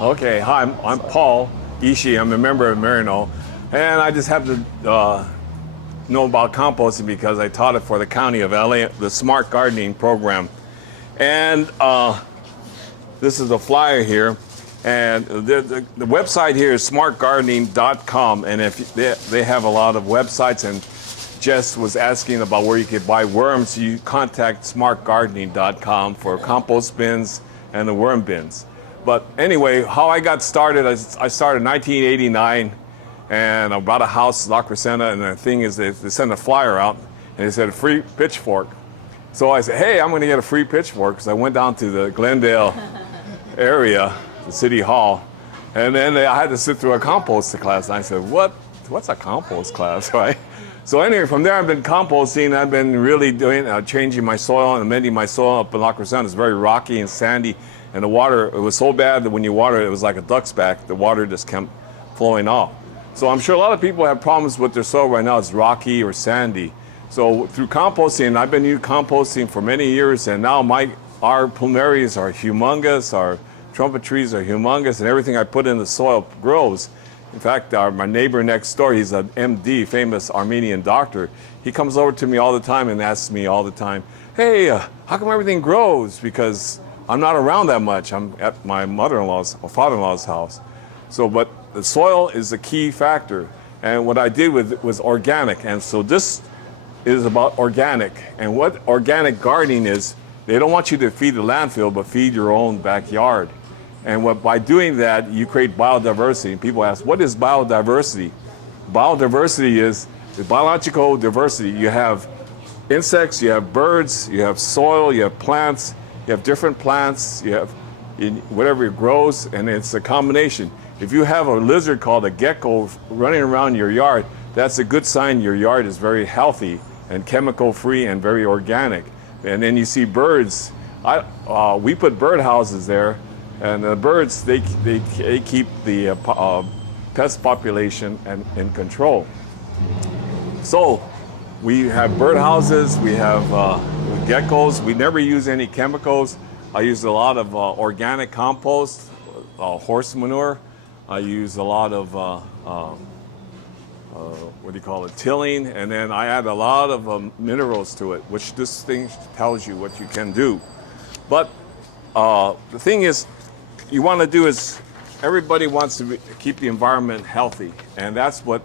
Okay, hi, I'm Paul Ishii. I'm a member of Marino, and I just have to know about composting because I taught it for the county of LA, the Smart Gardening program. And this is the flyer here, and the website here is smartgardening.com, and if they have a lot of websites, and Jess was asking about where you could buy worms, you contact smartgardening.com for compost bins and the worm bins. But anyway, how I got started, I started in 1989, and I bought a house in La Crescenta, and the thing is they sent a flyer out, and they said a free pitchfork. So I said, hey, I'm going to get a free pitchfork, because I went down to the Glendale area, the city hall, and then I had to sit through a compost class, and I said, what's a compost class, right? So anyway, from there I've been composting. I've been really doing, changing my soil and amending my soil up in La Crescenta. It's very rocky and sandy, and the water, it was so bad that when you water it, it was like a duck's back. The water just kept flowing off. So I'm sure a lot of people have problems with their soil right now. It's rocky or sandy. So through composting, I've been using composting for many years, and now our plumerias are humongous, our trumpet trees are humongous, and everything I put in the soil grows. In fact, my neighbor next door, he's an MD, famous Armenian doctor. He comes over to me all the time and asks me all the time, hey, how come everything grows? Because I'm not around that much. I'm at my mother-in-law's or father-in-law's house. So, but the soil is the key factor. And what I did was organic. And so this is about organic. And what organic gardening is, they don't want you to feed the landfill, but feed your own backyard. And by doing that, you create biodiversity. And people ask, what is biodiversity? Biodiversity is the biological diversity. You have insects, you have birds, you have soil, you have plants, you have different plants, you have whatever it grows, and it's a combination. If you have a lizard called a gecko running around your yard, that's a good sign your yard is very healthy and chemical-free and very organic. And then you see birds. We put bird houses there, and the birds, they keep the pest population in control. So we have bird houses, we have geckos. We never use any chemicals. I use a lot of organic compost, horse manure. I use a lot of tilling, and then I add a lot of minerals to it, which this thing tells you what you can do. But the thing is, you want to do is, everybody wants to keep the environment healthy, and that's what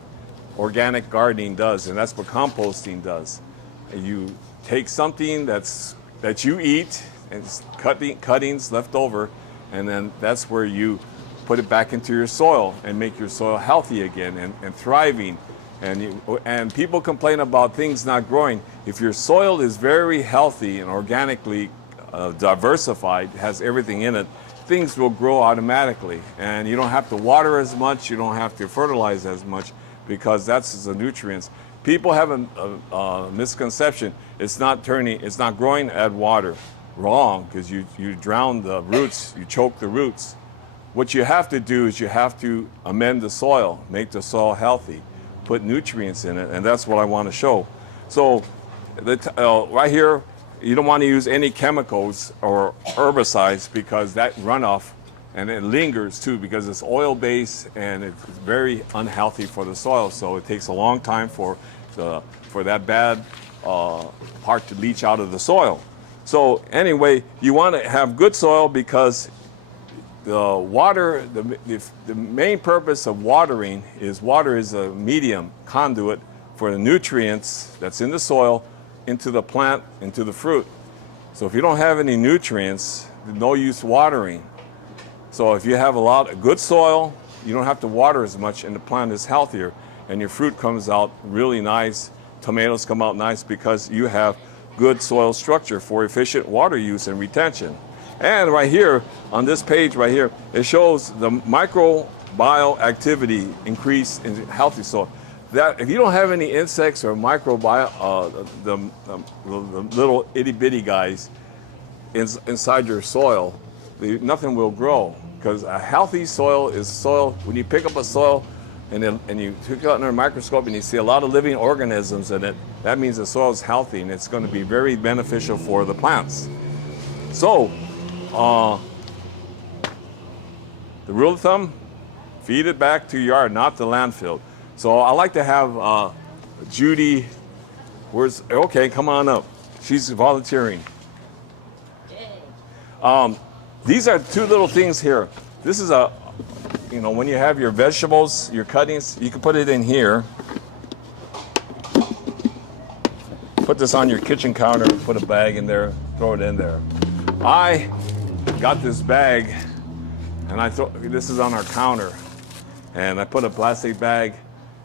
organic gardening does, and that's what composting does. You take something that you eat, and it's cuttings left over, and then that's where you put it back into your soil and make your soil healthy again and thriving. And people complain about things not growing. If your soil is very healthy and organically diversified, has everything in it, things will grow automatically. And you don't have to water as much, you don't have to fertilize as much, because that's the nutrients. People have a misconception. It's not growing, add water. Wrong, because you drown the roots, you choke the roots. What you have to do is you have to amend the soil, make the soil healthy, put nutrients in it, and that's what I want to show. So right here, you don't want to use any chemicals or herbicides, because that runoff, and it lingers too, because it's oil-based and it's very unhealthy for the soil. So it takes a long time for that bad part to leach out of the soil. So anyway, you want to have good soil, because the water, the main purpose of watering is water is a medium, conduit for the nutrients that's in the soil into the plant, into the fruit. So if you don't have any nutrients, there's no use watering. So if you have a lot of good soil, you don't have to water as much, and the plant is healthier, and your fruit comes out really nice. Tomatoes come out nice because you have good soil structure for efficient water use and retention. And right here, on this page right here, it shows the microbial activity increase in healthy soil. That if you don't have any insects or microbial, the little itty bitty guys inside your soil, nothing will grow. Because a healthy soil is soil, when you pick up a soil and you take it out under a microscope and you see a lot of living organisms in it, that means the soil is healthy, and it's going to be very beneficial for the plants. So the rule of thumb, feed it back to your yard, not the landfill. So I like to have Judy, okay, come on up. She's volunteering. These are two little things here. This is when you have your vegetables, your cuttings, you can put it in here. Put this on your kitchen counter, put a bag in there, throw it in there. I got this bag, and this is on our counter, and I put a plastic bag,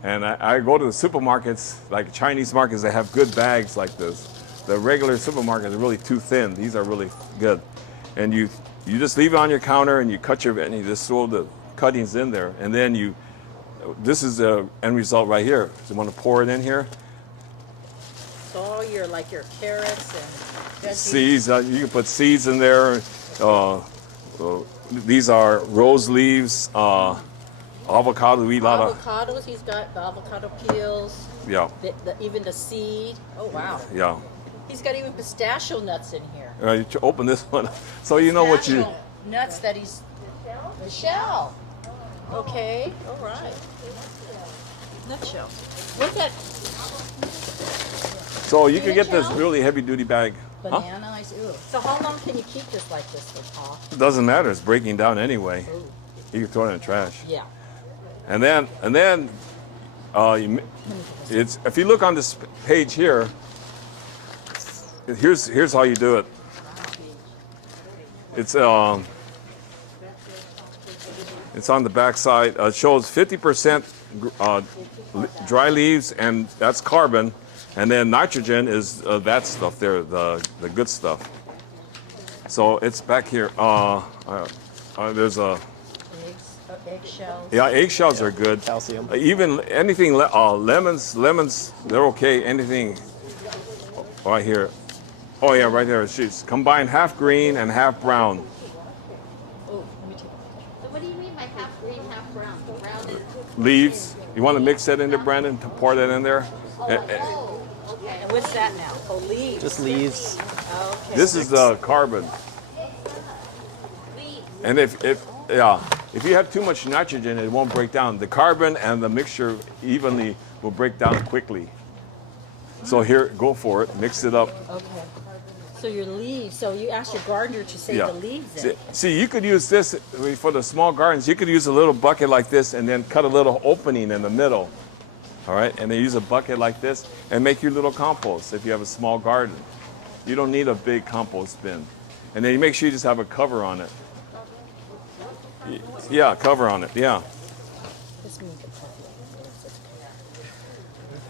and I go to the supermarkets, like Chinese markets, they have good bags like this. The regular supermarkets are really too thin. These are really good. And you just leave it on your counter, and you cut and you just throw the cuttings in there, and then this is the end result right here. So you want to pour it in here. So all your carrots and veggies. Seeds, you can put seeds in there. These are rose leaves, avocado. We eat a lot of avocados. He's got the avocado peels. Yeah. Even the seed. Oh wow. Yeah. He's got even pistachio nuts in here. You open this one, so you know what you. Nuts that he's. The shell. Okay. All right. Nut shell. What's that? So you can get this really heavy-duty bag. Banana ice. Ooh. So how long can you keep this like this for, Paul? It doesn't matter. It's breaking down anyway. Ooh. You can throw it in the trash. Yeah. And then if you look on this page here, here's how you do it. It's on the back side. It shows 50% dry leaves, and that's carbon. And then nitrogen is that stuff there, the good stuff. So it's back here. There's eggshells. Yeah, eggshells are good. Calcium. Even anything, lemons, they're okay. Anything right here. Oh yeah, right there. She's combined half green and half brown. Oh, let me take it. So what do you mean by half green, half brown? The brown is Leaves. You want to mix that in there, Brandon? To pour that in there. okay. And what's that now? Oh, leaves. Just leaves. Okay. This is the carbon. Leaves. And if you have too much nitrogen, it won't break down. The carbon and the mixture evenly will break down quickly. So here, go for it. Mix it up. Okay. So your leaves. So you asked your gardener to save the leaves in. See, you could use this for the small gardens. You could use a little bucket like this and then cut a little opening in the middle. All right, and then use a bucket like this and make your little compost if you have a small garden. You don't need a big compost bin. And then you make sure you just have a cover on it. Yeah, cover on it, yeah.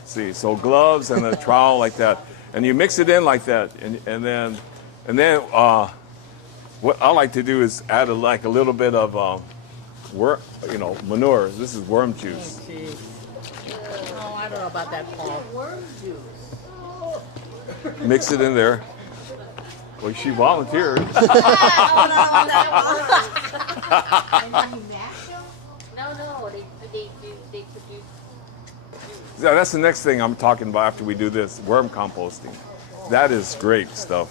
See, so gloves and a trowel like that. And you mix it in like that. And then what I like to do is add a little bit of manure. This is worm juice. Oh, I don't know about that, Paul. Worm juice. Mix it in there. Well, she volunteered. And then you mash them? No, they produce. Yeah, that's the next thing I'm talking about after we do this, worm composting. That is great stuff.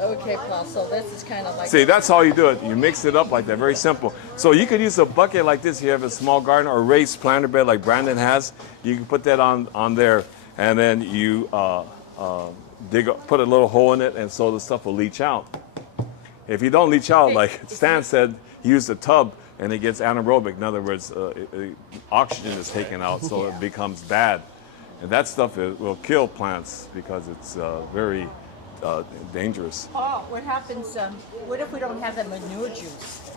Okay, Paul, so this is kind of like... See, that's how you do it. You mix it up like that, very simple. So you could use a bucket like this if you have a small garden or a raised planter bed like Brandon has. You can put that on there, and then you put a little hole in it, and so the stuff will leach out. If you don't leach out, like Stan said, he used a tub, and it gets anaerobic. In other words, oxygen is taken out, so it becomes bad. And that stuff will kill plants because it's very dangerous. Paul, what happens, what if we don't have the manure juice?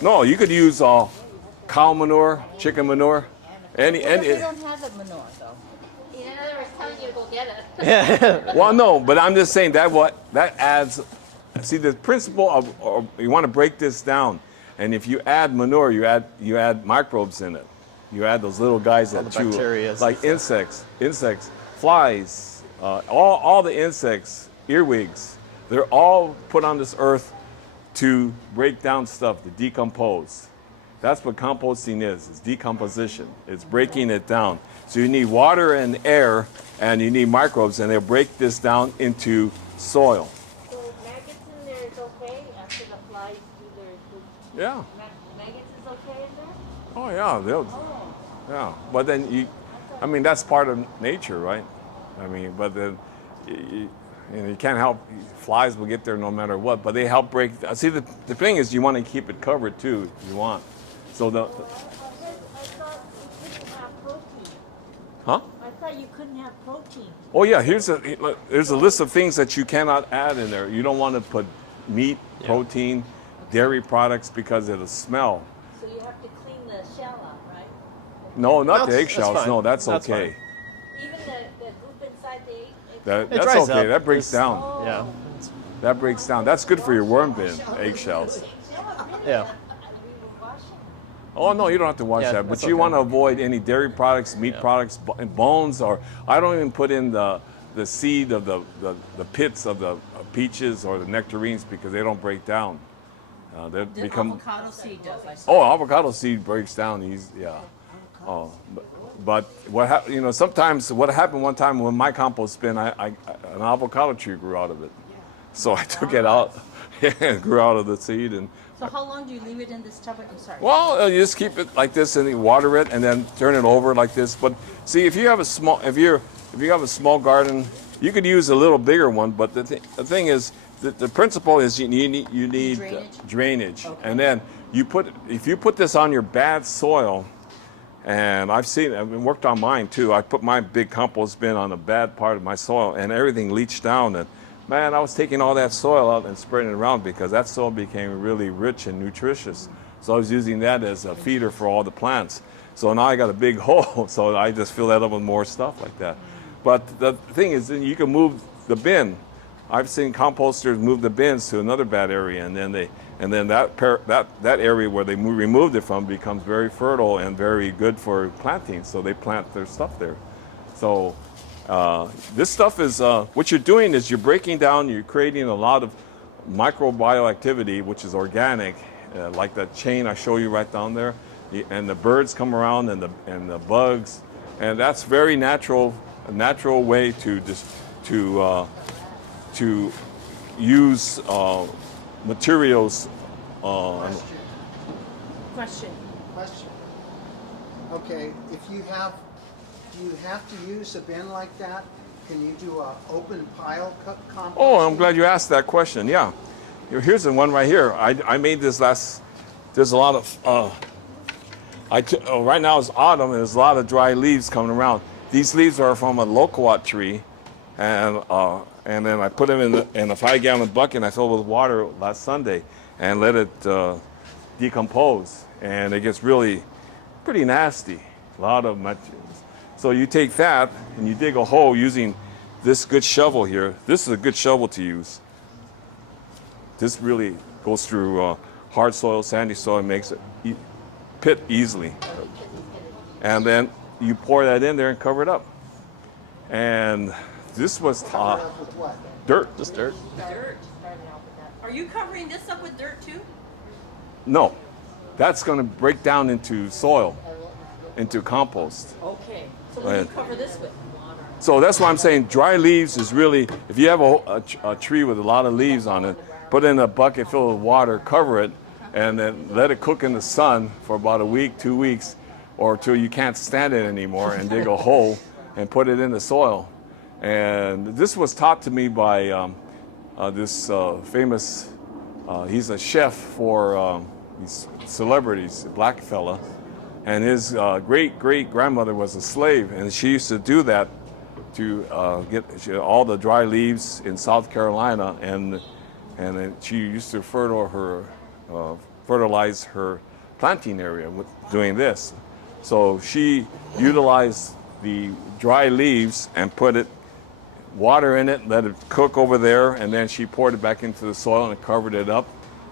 No, you could use cow manure, chicken manure. What if we don't have the manure, though? In other words, telling you to go get it. Well, no, but I'm just saying that adds. See, the principle of you want to break this down, and if you add manure, you add microbes in it. You add those little guys that chew, bacteria, like insects, flies, all the insects, earwigs. They're all put on this earth to break down stuff, to decompose. That's what composting is. It's decomposition. It's breaking it down. So you need water and air, and you need microbes, and they'll break this down into soil. So maggots in there is okay after the flies do very good. Yeah. Maggots is okay in there? Oh yeah, yeah. But then I mean, that's part of nature, right? I mean, but then you can't help, flies will get there no matter what, but they help break. See, the thing is you want to keep it covered too, if you want. So I thought you couldn't have protein. huh? I thought you couldn't have protein. Oh yeah, there's a list of things that you cannot add in there. You don't want to put meat, protein, dairy products because of the smell. So you have to clean the shell out, right? No, not the That's eggshells. fine. No, that's That's okay. fine. Even the goop inside the egg. That's dries okay. up. That breaks It's- down. Yeah. That breaks down. That's good for your worm bin, eggshells. Yeah. We were washing. Oh no, you don't have to wash Yeah, that, but that's you okay. want to avoid any dairy products, meat products, bones, or I don't even put in the seed of the pits of the peaches or the nectarines because they don't break down. They become. Avocado seed does. Oh, avocado seed breaks down easy. Yeah. Oh, but what sometimes what happened one time when my compost bin, an avocado tree grew out of it, so I took it out. It grew out of the seed and. So how long do you leave it in this tub? I'm sorry. Well, you just keep it like this and you water it and then turn it over like this. But see, if you have a small garden, you could use a little bigger one. But the thing is, the principle is you need drainage. Okay. And then if you put this on your bad soil, and I've worked on mine too. I put my big compost bin on the bad part of my soil, and everything leached down. And man, I was taking all that soil out and spreading it around because that soil became really rich and nutritious. So I was using that as a feeder for all the plants. So now I got a big hole, so I just fill that up with more stuff like that. But the thing is, then you can move the bin. I've seen composters move the bins to another bad area, and then that area where they removed it from becomes very fertile and very good for planting. So they plant their stuff there. So this stuff is what you're doing is you're breaking down. You're creating a lot of microbial activity, which is organic, like that chain I show you right down there. And the birds come around and the bugs, and that's very natural. A natural way to use materials. Question. Okay, do you have to use a bin like that? Can you do a open pile compost? Oh, I'm glad you asked that question. Yeah, here's the one right here. I made this last. There's a lot of. Right now it's autumn and there's a lot of dry leaves coming around. These leaves are from a loquat tree, and then I put them in a 5-gallon bucket and I filled it with water last Sunday and let it decompose, and it gets really pretty nasty. A lot of materials. So you take that and you dig a hole using this good shovel here. This is a good shovel to use. This really goes through hard soil, sandy soil, and makes it pit easily. And then you pour that in there and cover it up. And this was Cover it up with what? dirt. Just dirt. Dirt. Are you covering this up with dirt too? No, that's going to break down into soil, into compost. Okay. So what do you Right. cover this with? Water. So that's why I'm saying dry leaves is really, if you have a tree with a lot of leaves on it, put it in a bucket filled with water, cover it, and then let it cook in the sun for about a week, 2 weeks, or till you can't stand it anymore, and dig a hole and put it in the soil. And this was taught to me by this famous, he's a chef for these celebrities, a black fella, and his great-great-grandmother was a slave, and she used to do that to get all the dry leaves in South Carolina, and then she used to fertilize her planting area with doing this. So she utilized the dry leaves and put water in it, let it cook over there, and then she poured it back into the soil and covered it up,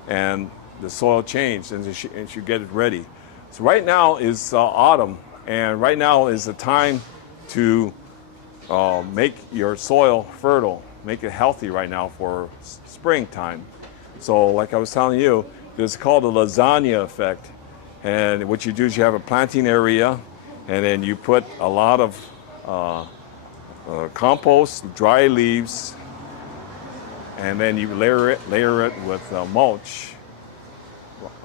and the soil changed, and she get it ready. So right now is autumn, and right now is the time to make your soil fertile, make it healthy right now for springtime. So like I was telling you, it's called the Lasagna Effect. And what you do is you have a planting area, and then you put a lot of compost, dry leaves, and then you layer it with mulch.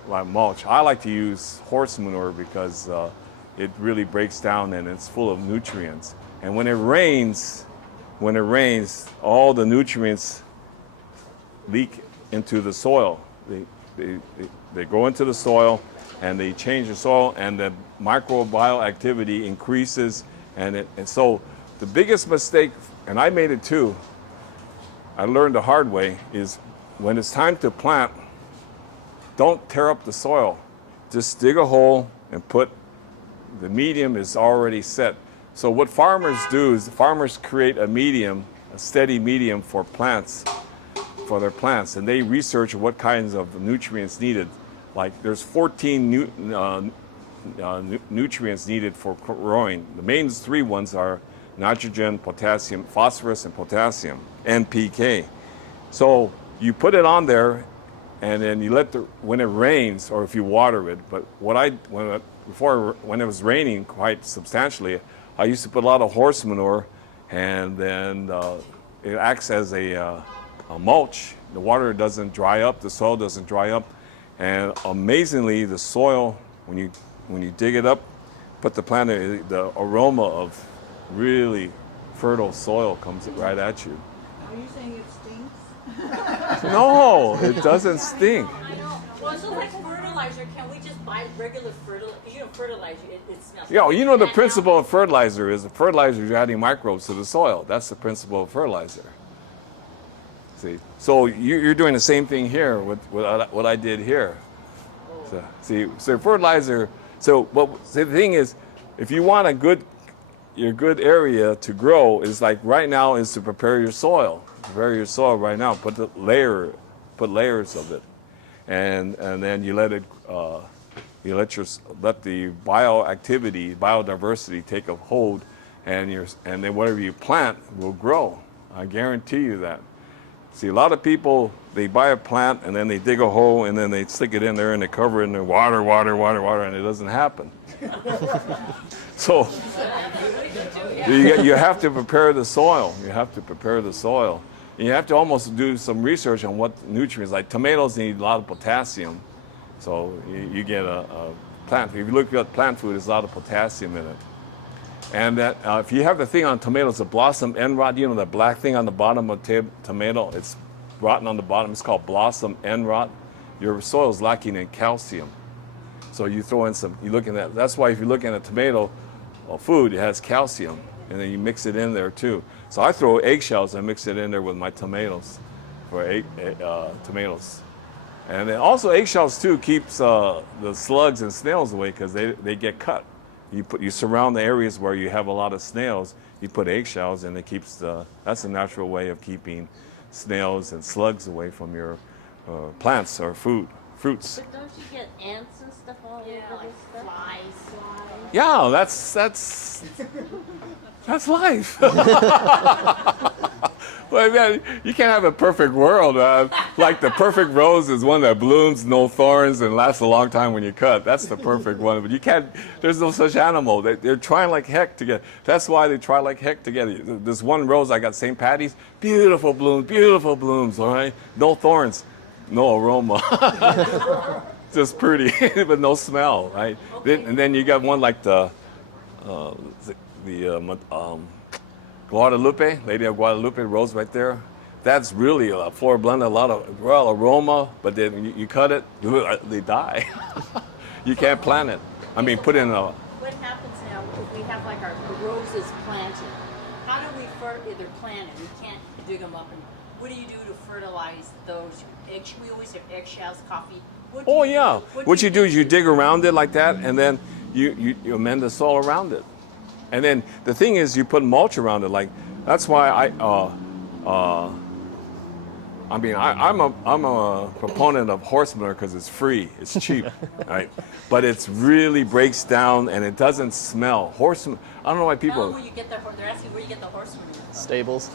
like mulch. I like to use horse manure because it really breaks down and it's full of nutrients. And when it rains, all the nutrients leak into the soil. They go into the soil and they change the soil, and the microbial activity increases. And so the biggest mistake, and I made it too, I learned the hard way, is when it's time to plant, don't tear up the soil. Just dig a hole and put, the medium is already set. So what farmers do is farmers create a medium, a steady medium for plants, for their plants, and they research what kinds of nutrients needed. Like there's 14 nutrients needed for growing. The main three ones are nitrogen, potassium, phosphorus, and potassium, NPK. So you put it on there, and then you let when it rains, or if you water it. But when it was raining quite substantially, I used to put a lot of horse manure, and then it acts as a mulch. The water doesn't dry up, the soil doesn't dry up, and amazingly, the soil, when you dig it up, put the plant in, the aroma of really fertile soil comes right at you. Are you saying it stinks? No, it doesn't stink. I know. Well, it's just like fertilizer. Can we just buy regular fertilizer? Because you know, fertilizer, it smells. Yeah, you know the principle of fertilizer is you're adding microbes to the soil. That's the principle of fertilizer. See, so you're doing the same thing here with what I did here. So fertilizer. But the thing is, if you want your good area to grow, is like right now is to prepare your soil. Prepare your soil right now. Put layers of it, and then you let it. Let the biodiversity take a hold, and then whatever you plant will grow. I guarantee you that. See, a lot of people, they buy a plant and then they dig a hole and then they stick it in there and they cover it in water, and it doesn't happen. So you have to prepare the soil. You have to prepare the soil. And you have to almost do some research on what nutrients, like tomatoes need a lot of potassium. So you get a plant, if you look at plant food, there's a lot of potassium in it. And that if you have the thing on tomatoes, the blossom end rot, you know that black thing on the bottom of tomato, it's rotten on the bottom, it's called blossom end rot. Your soil is lacking in calcium. So you throw in you look in that, that's why if you look at a tomato food, it has calcium, and then you mix it in there too. So I throw eggshells and mix it in there with my tomatoes, for tomatoes. And then also eggshells too keeps the slugs and snails away because they get cut. You surround the areas where you have a lot of snails, you put eggshells, and it keeps that's a natural way of keeping snails and slugs away from your plants or fruits. But don't you get ants and stuff all over like this stuff? flies. Yeah, that's life. Well, man, you can't have a perfect world. Like the perfect rose is one that blooms, no thorns, and lasts a long time when you cut. That's the perfect one. But you can't, there's no such animal. They're trying like heck to get, that's why they try like heck to get it. This one rose I got, St. Patty's, beautiful blooms, all right? No thorns, no aroma. Just pretty, but no smell, right? Okay. And then you got one like the Guadalupe, Lady of Guadalupe rose right there. That's really a flora blend, a lot of aroma, but then you cut it, they die. You can't plant it. I mean, put in a. What happens now if we have like the roses planted? How do we either plant them? We can't dig them up. And what do you do to fertilize those? We always have eggshells, coffee. Oh yeah. What you do is you dig around it like that, and then you amend the soil around it. And then the thing is, you put mulch around it. Like that's why I'm a proponent of horse manure because it's free, it's cheap, right? But it really breaks down and it doesn't smell. I don't know why people. Where you get they're asking where you get the horse manure from. Stables.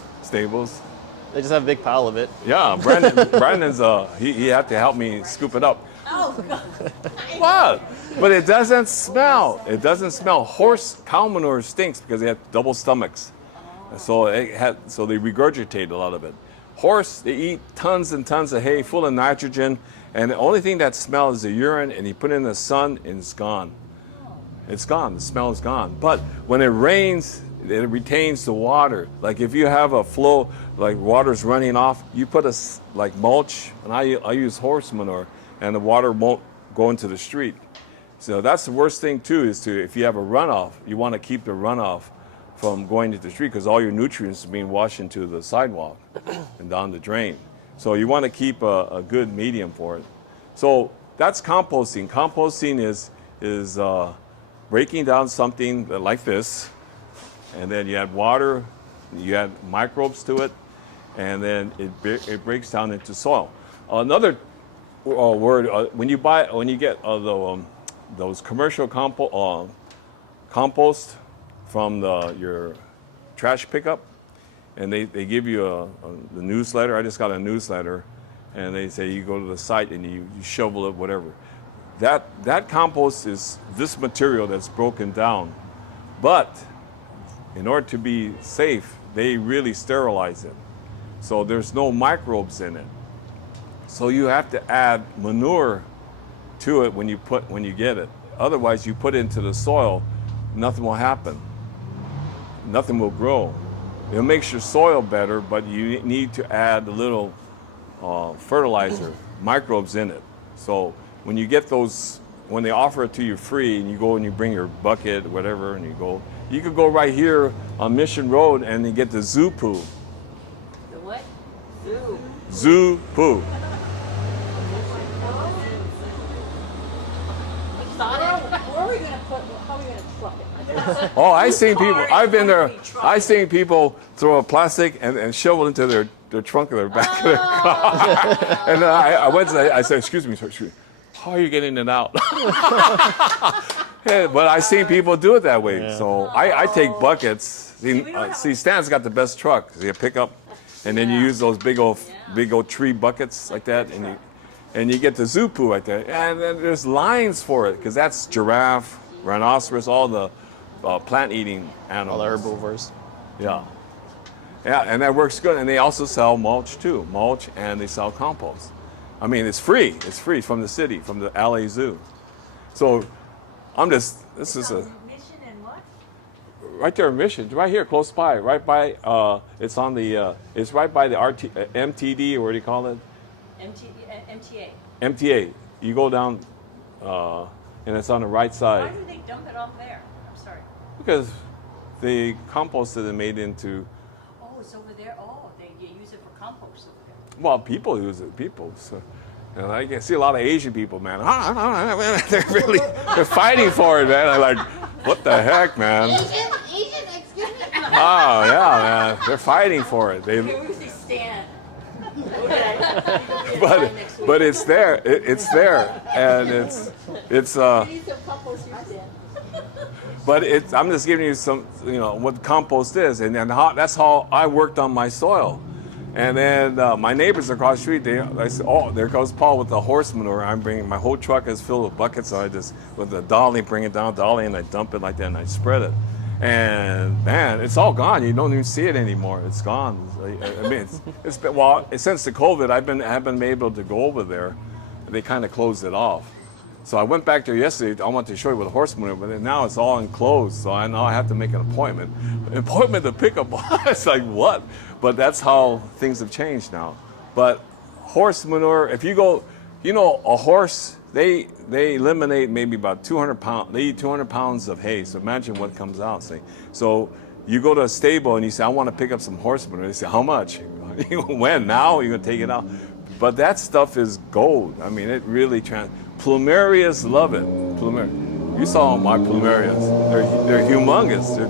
They just have a big pile of it. Yeah, Brandon's he had to help me scoop it up. Oh God. What? But it doesn't smell. It doesn't smell. Cow manure stinks because they have double stomachs. So they regurgitate a lot of it. Horse, they eat tons and tons of hay full of nitrogen, And the only thing that smells is the urine, and you put it in the sun, and it's gone. It's gone. The smell is gone. But when it rains, it retains the water. Like if you have a flow, like water's running off, you put like mulch, and I use horse manure, and the water won't go into the street. So that's the worst thing too, is if you have a runoff, you want to keep the runoff from going to the street, because all your nutrients are being washed into the sidewalk and down the drain. So you want to keep a good medium for it. So that's composting. Composting is breaking down something like this, and then you add water, you add microbes to it, and then it breaks down into soil. Another word, when you get those commercial compost from your trash pickup, and they give you the newsletter. I just got a newsletter, and they say you go to the site and you shovel it, whatever. That compost is this material that's broken down, but in order to be safe, they really sterilize it, so there's no microbes in it. So you have to add manure to it when you get it. Otherwise, you put it into the soil, nothing will happen. Nothing will grow. It makes your soil better, but you need to add a little fertilizer, microbes in it. So when you get those, when they offer it to you free, and you go and you bring your bucket, whatever, and you could go right here on Mission Road and you get the zoo poo. The what? Zoo. Zoo poo. Where are we gonna put? How are we gonna truck it? Oh, I've seen people. Car I've been there. is going to be I've seen people throw a plastic and shovel into their trunk of their back of their car. And then I went to. I said, "Excuse me, sir. How are you getting it out?" Yeah, but I've seen people do it that way. Yeah. So I take buckets. See, Stan's got the best truck. So you pick up, and then you use those big old tree buckets like that, and you get the zoo poo right there. And then there's lines for it, because that's giraffe, rhinoceros, all the plant-eating animals. All the herbivores. Yeah. Yeah, and that works good. And they also sell mulch too. Mulch, and they sell compost. I mean, it's free. It's free from the city, from the LA Zoo. So this is a... Mission and what? Right there in Mission, right here, close by, right by, it's right by the MTD, or what do you call it? MTA. MTA. You go down, and it's on the right Why side. do they dump it off there? I'm sorry. Because they composted and made into, Oh, it's over there. Oh, they use it for compost over there. well, people use it, So, and I can see a lot of Asian people, man. They're fighting for it, man. I'm like, what the heck, man? Asian, excuse me. Oh, yeah, man. They're fighting for it. Okay, where does he stand? Okay. But it's there. It's there, and it's Need some compost here, Stan. But I'm just giving you some, what compost is, and that's how I worked on my soil. And then my neighbors across the street, I said, oh, there goes Paul with the horse manure. I'm bringing, my whole truck is filled with buckets, so I just, with the dolly, bring it down, dolly, and I dump it like that, and I spread it. And man, it's all gone. You don't even see it anymore. It's gone. I mean, it's been, well, since the COVID, I haven't been able to go over there. They kind of closed it off. So I went back there yesterday. I wanted to show you with the horse manure, but now it's all enclosed. So I know I have to make an appointment. An appointment to pick up. It's like, what? But that's how things have changed now. But horse manure, if you go, a horse, they eliminate maybe about 200 pounds. They eat 200 pounds of hay. So imagine what comes out. See? So you go to a stable and you say, I want to pick up some horse manure. They say, how much? When? Now? You're going to take it out? But that stuff is gold. I mean, it really plumerias love it. You saw my plumerias. They're humongous. They're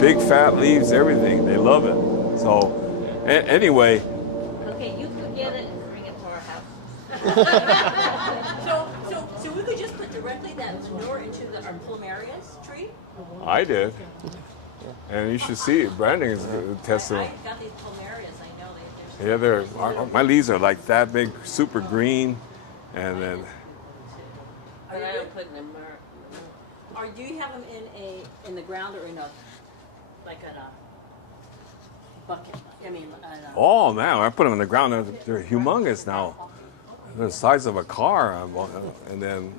big fat leaves, everything. They love it. So anyway. Okay, you could get it and bring it to our house. So we could just put directly that manure into our plumerias tree? I did. And you should see it. Brandon is testing. I got these plumerias. I know they're My leaves are like that big, super green, and then. But I don't put them Or do you have them in the ground or in a bucket? I mean, Oh man, I put them in the ground. They're humongous now. the size of a car, and then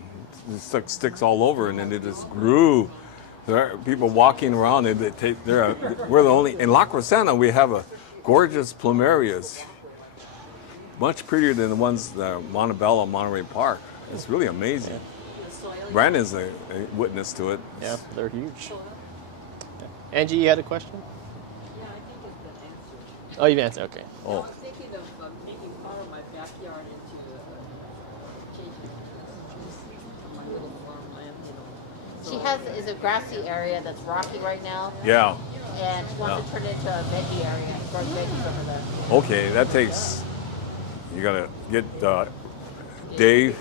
it sticks all over, and then it just grew. There are people walking around, and we're the only, in La Crescenta, we have a gorgeous plumerias, much prettier than the ones that Montebello, Monterey Park. It's really amazing. The soil. Brandon's a witness to it. Yeah, they're huge. Angie, you had a question? Yeah, I think it's been answered. Oh, you've answered. Okay. I Oh, was thinking of making part of my backyard into changing my little farmland, She is a grassy area that's rocky right now, Yeah. and she wants to turn it into a veggie area, grow veggies over there. Okay, that takes. You gotta get Dave,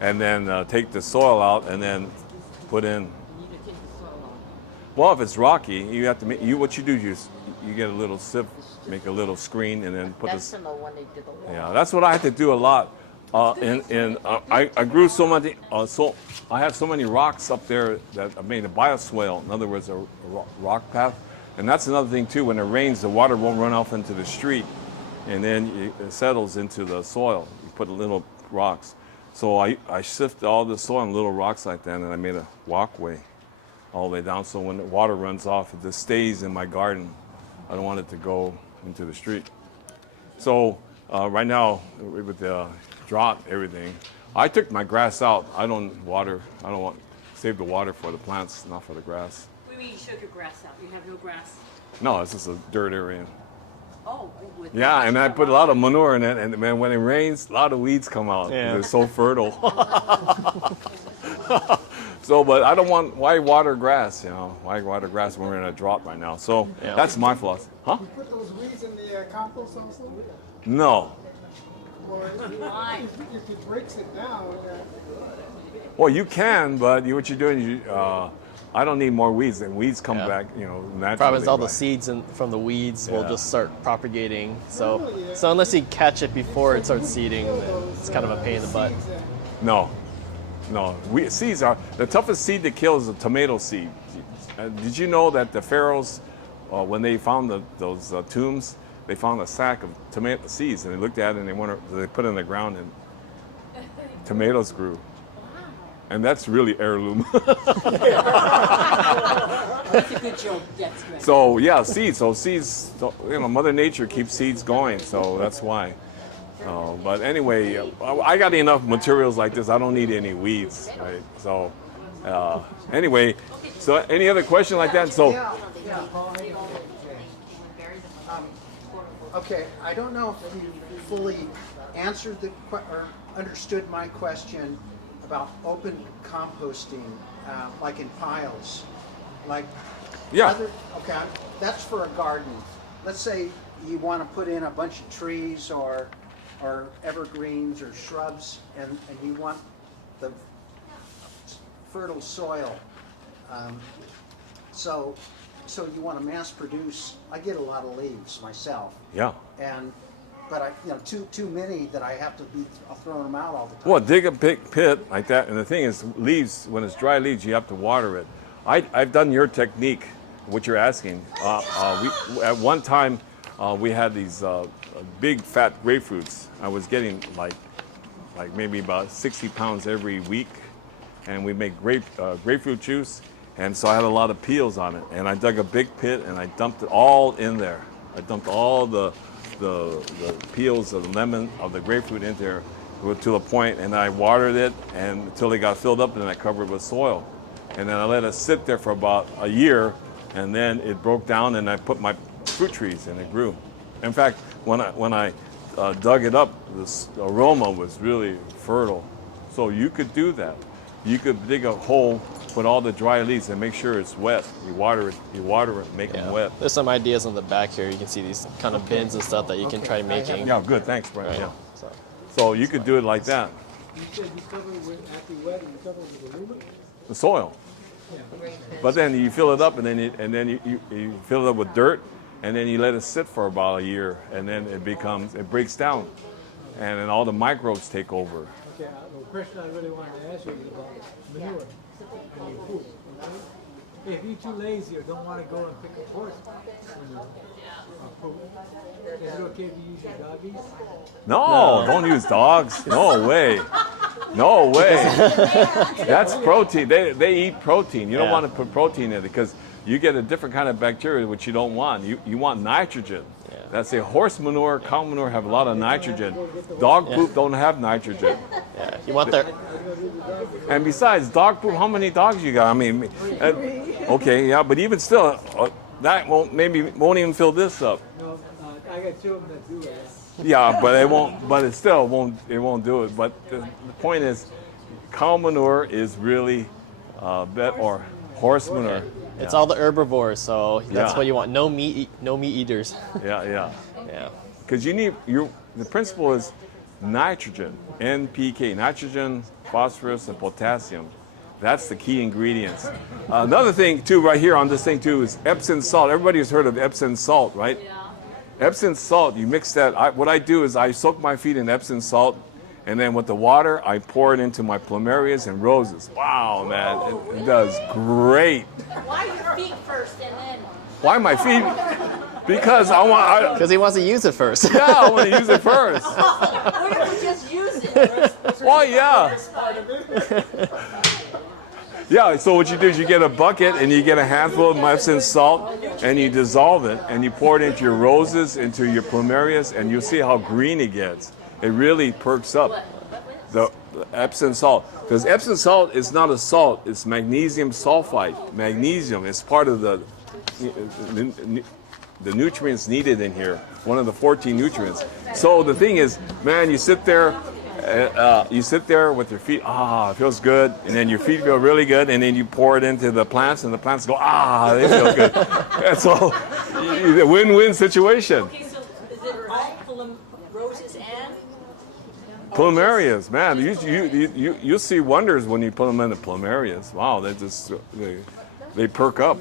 and then take the soil out, and then put in. You need to take the soil out. Well, if it's rocky, you have to make. What you do is you get a little sieve, make a little screen, and then put That's this. from the one they did the wall. Yeah, that's what I had to do a lot. I grew so many. I have so many rocks up there that I made a bioswale. In other words, a rock path. And that's another thing too. When it rains, the water won't run off into the street, and then it settles into the soil. You put little rocks. So I sifted all the soil and little rocks like that, and I made a walkway all the way down. So when the water runs off, it just stays in my garden. I don't want it to go into the street. So right now, with the drought, everything, I took my grass out. I don't want save the water for the plants, not for the grass. What do you mean you took your grass out? You have no grass? No, it's just a dirt area. Oh, with Yeah, and I put a lot of manure in it, and man, when it rains, a lot of weeds come out. Yeah. They're so fertile. So, but I don't want, why water grass, Why water grass when we're in a drought right now? So Yeah. that's my philosophy. Huh? You put those weeds in the compost also? No. Or Why? if it breaks it down, Well, you can, but what you're doing, I don't need more weeds, and weeds come Yeah. back, naturally. problem is all the right? seeds from the weeds will Yeah. just start propagating. So unless you catch it before it starts seeding, then it's kind of a pain in the butt. No. Seeds are, the toughest seed to kill is a tomato seed. Did you know that the pharaohs, when they found those tombs, they found a sack of tomato seeds, and they looked at it and they put it in the ground, and tomatoes grew. And that's really heirloom. That's a good joke. That's good. So yeah, seeds. So seeds, Mother Nature keeps seeds going, so that's why. But anyway, I got enough materials like this. I don't need any weeds, right? So anyway, so any other question like that? So Okay, I don't know if you fully answered or understood my question about open composting, like in piles. yeah, Okay, that's for a garden. Let's say you want to put in a bunch of trees or evergreens or shrubs, and you want the fertile soil. So you want to mass produce. I get a lot of leaves myself, yeah. but too many that I have to be throwing them out all the time. Well, dig a big pit like that, and the thing is, leaves, when it's dry leaves, you have to water it. I've done your technique, what you're asking. At one time, we had these big fat grapefruits. I was getting like maybe about 60 pounds every week, and we make grapefruit juice, and so I had a lot of peels on it. And I dug a big pit, and I dumped it all in there. I dumped all the peels of the lemon, of the grapefruit in there to the point, and I watered it until it got filled up, and then I covered it with soil. And then I let it sit there for about a year, and then it broke down, and I put my fruit trees, and it grew. In fact, when I dug it up, the aroma was really fertile. So you could do that. You could dig a hole, put all the dry leaves, and make sure it's wet. You water it, make them wet. There's some ideas on the back here. You can see these kind of bins and stuff that you can try making. Yeah, good, thanks, Brian. Right. Yeah. So, So you could do it like that. you said you cover it with, after you wet it, you cover it with aluminum? The soil. But then you fill it up, and then you fill it up with dirt, and then you let it sit for about a year, and then it breaks down, and then all the microbes take over. Okay, the question I really wanted to ask you is about manure and your pool. Okay? If you're too lazy or don't want to go and pick a horse, poop, is it okay if you use your doggies? No, don't use dogs. No way. No way. That's protein. They eat protein. You don't want to put protein in it because you get a different kind of bacteria which you don't want. You want nitrogen. Yeah. That's a horse manure, cow manure have a lot of nitrogen. Dog poop don't have nitrogen. Yeah, you want their. And besides, dog poop, how many dogs you got? I mean, okay, yeah, but even still, that won't even fill this up. No, I got 2 of them that do it. Yeah, but it won't. But it still won't. It won't do it. But the point is, cow manure is really or horse manure. It's all the herbivores, so that's Yeah. what you want. No meat eaters. Yeah, yeah. Yeah. Because the principle is nitrogen, NPK, nitrogen, phosphorus, and potassium. That's the key ingredients. Another thing too, right here on this thing too, is Epsom salt. Everybody has heard of Epsom salt, right? Yeah. Epsom salt, you mix that. What I do is I soak my feet in Epsom salt, and then with the water, I pour it into my plumerias and roses. Wow, man, it does great. Why your feet first and then? Why my feet? Because I want. Because he wants to use it first. Yeah, I want to use it first. What if we just use it? Oh yeah. Yeah, so what you do is you get a bucket and you get a handful of Epsom salt and you dissolve it and you pour it into your roses, into your plumerias, and you'll see how green it gets. It really perks up the Epsom salt. Because Epsom salt is not a salt, it's magnesium sulfite. Magnesium is part of the nutrients needed in here, one of the 14 nutrients. So the thing is, man, you sit there with your feet, it feels good, and then your feet feel really good, and then you pour it into the plants, and the plants go, they feel good. That's all. A win-win situation. Okay, so is it all roses and? Plumerias, man, you'll see wonders when you put them in the plumerias. Wow, they perk up,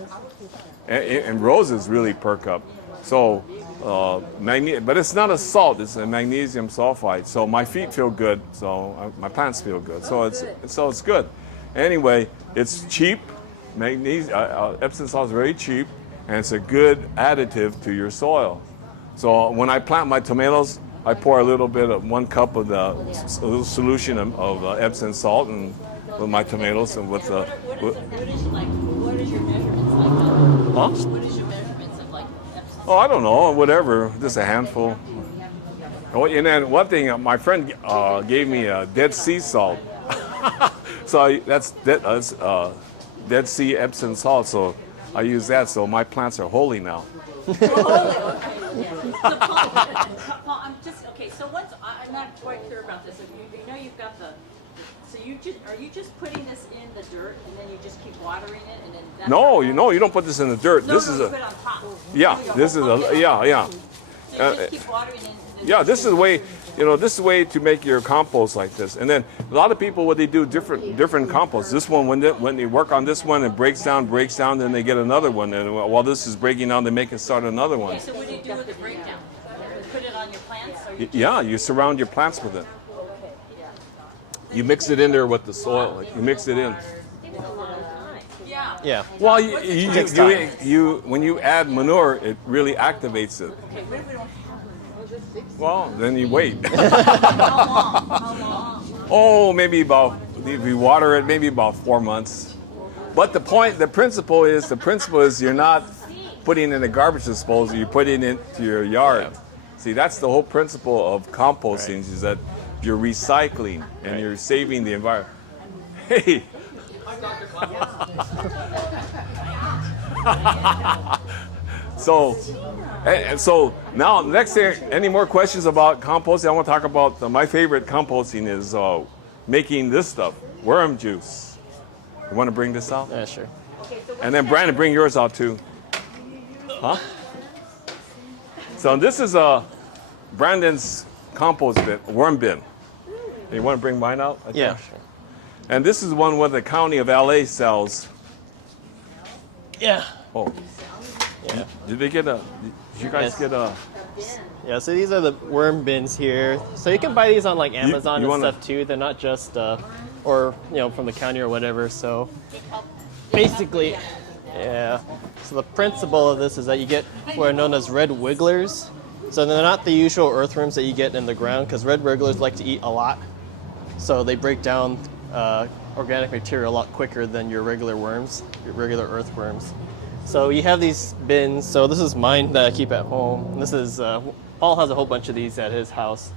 and roses really perk up. So. But it's not a salt; it's a magnesium sulfite. So my feet feel good, so my plants feel good. So it's good. Anyway, it's cheap. Epsom salt is very cheap, and it's a good additive to your soil. So when I plant my tomatoes, I pour a little bit of 1 cup of a little solution of Epsom salt and with my tomatoes and with the. What is your measurements like? Huh? What is your measurements of like Epsom? Oh, I don't know, whatever, just a handful. Oh, and then one thing, my friend gave me a Dead Sea salt. So that's Dead Sea Epsom salt, so I use that, so my plants are holy now. Paul, so I'm not quite clear about this. You know you've got so are you just putting this in the dirt and then you just keep watering it and then that's No, you don't put this in the dirt. This is you put it on top. yeah, this is yeah. So you just keep watering it. Yeah, this is the way, this is the way to make your compost like this. And then a lot of people, what they do, different compost. This one, when they work on this one, it breaks down, then they get another one. And while this is breaking down, they make it start another one. Okay, so what do you do with the breakdown? You put it on your plants? Or Yeah, you surround your plants with it. You mix it in there with the soil. You mix it in. Yeah. Yeah. Well, takes time. when you add manure, it really activates it. Okay, what if we don't have Well, then you wait. How long? Oh, maybe about, if you water it, maybe about 4 months. But the principle is you're not putting in a garbage disposal, you're putting it into your yard. See, that's the whole principle of composting, is that you're recycling and you're saving the environment. Hey. So now, next thing, any more questions about composting? I want to talk about my favorite composting is making this stuff, worm juice. You want to bring this out? Yeah, sure. And then Brandon, bring yours out too. Huh? So this is Brandon's compost bin, worm bin. You want to bring mine out? Yeah, sure. And this is one what the county of LA sells. Yeah. Oh. Yeah. Did you guys Yes. get a? Yeah, so these are the worm bins here. So you can buy these on like Amazon you and wanna- stuff too. They're not just, or from the county or whatever. So basically, Yeah. So the principle of this is that you get what are known as red wigglers. So they're not the usual earthworms that you get in the ground because red wigglers like to eat a lot. So they break down organic material a lot quicker than your regular worms, your regular earthworms. So you have these bins. So this is mine that I keep at home. This is Paul has a whole bunch of these at his house.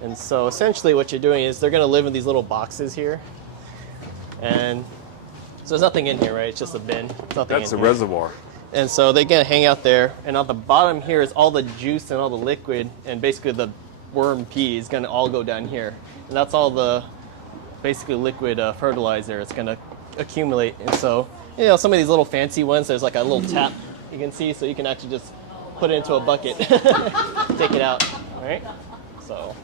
And so essentially what you're doing is they're going to live in these little boxes here. And so there's nothing in here, right? It's just a bin. That's a reservoir. And so they're going to hang out there. And on the bottom here is all the juice and all the liquid. And basically the worm pee is going to all go down here. And that's all the basically liquid fertilizer. It's going to accumulate. And so, you know, some of these little fancy ones, there's like a little tap you can see. So you can actually just put it into a bucket, take it out, right? So,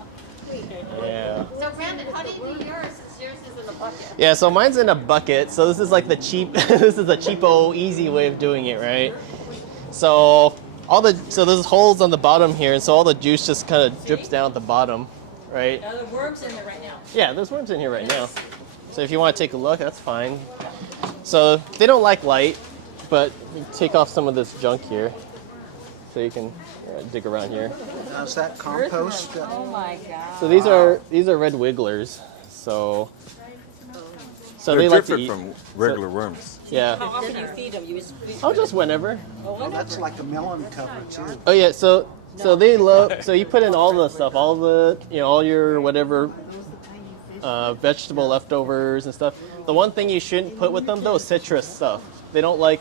yeah. So Brandon, how do you do yours since yours is in a bucket? Yeah, so mine's in a bucket. So this is like the cheap, this is the cheapo, easy way of doing it, right? So there's holes on the bottom here, and so all the juice just kind of drips down at the bottom, right? Now the worms in there right now. Yeah, there's worms in here right now. So if you want to take a look, that's fine. So they don't like light, but you take off some of this junk here, so you can dig around here. Now, is that compost? Oh my god. So these are red wigglers. So They're they like to different eat. from regular worms. Yeah. How often do you feed them? Oh, just whenever. Oh, that's like a melon cover too. Oh yeah. So they love. So you put in all the stuff, all the all your whatever vegetable leftovers and stuff. The one thing you shouldn't put with them though is citrus stuff. They don't like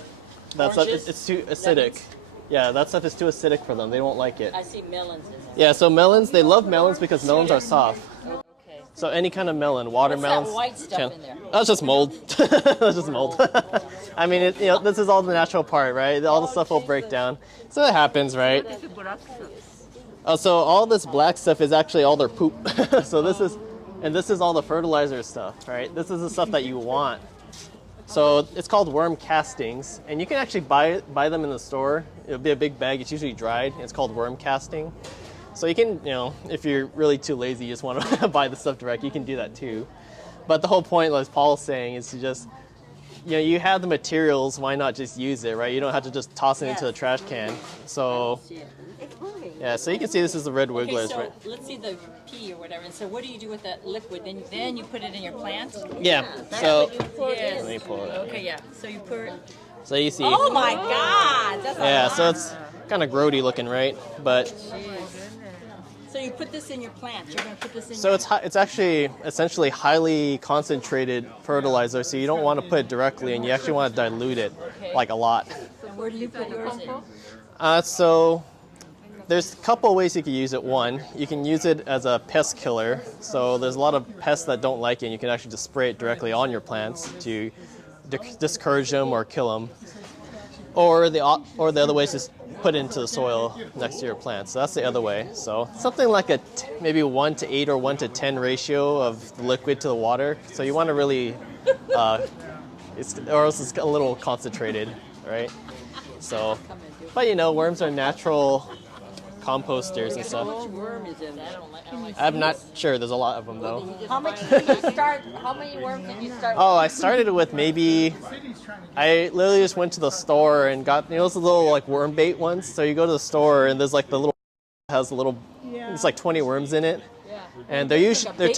that stuff. Oranges? It's too acidic. Lemons? Yeah, that stuff is too acidic for them. They won't like it. I see melons in there. Yeah. So melons, they love melons because melons are soft. Okay. So any kind of melon, watermelons. What's that white stuff in there? That's just mold. That's just mold. I mean, this is all the natural part, right? All the stuff will break down. So it happens, right? Oh, so all this black stuff is actually all their poop. So this is all the fertilizer stuff, right? This is the stuff that you want. So it's called worm castings, and you can actually buy them in the store. It'll be a big bag. It's usually dried. It's called worm casting. So you can, if you're really too lazy, you just want to buy the stuff direct, you can do that too. But the whole point, as Paul's saying, is to just, you have the materials, why not just use it, right? You don't have to just toss it into the trash can. So, yeah, so you can see this is the red Okay, wigglers, so right? let's see the pea or whatever. And so what do you do with that liquid? Then you put it in your plant? Yeah, so, Yes. let me pull it up. Okay, yeah. So you put. So you see, Oh my God! That's a yeah, lot. so it's kind of grody looking, right? But, So you put this in your plant. You're gonna put this in. so it's actually essentially highly concentrated fertilizer, so you don't want to put it directly, and you actually want to dilute it, like a lot. And where do you put yours in? So there's a couple ways you can use it. One, you can use it as a pest killer. So there's a lot of pests that don't like it, and you can actually just spray it directly on your plants to discourage them or kill them. Or the other way is just put it into the soil next to your plants. So that's the other way. So something like maybe 1:8 or 1:10 ratio of the liquid to the water. So you want to really, or else it's a little concentrated, right? So, but worms are natural composters and stuff. Which worm is in that? I don't like I'm not sure. There's a lot of them though. How much did you start? How many worms did you start? Oh, I started with maybe. I literally just went to the store and got those little like worm bait ones. So you go to the store and there's like the little has a little. It's like 20 worms in it, and they're usually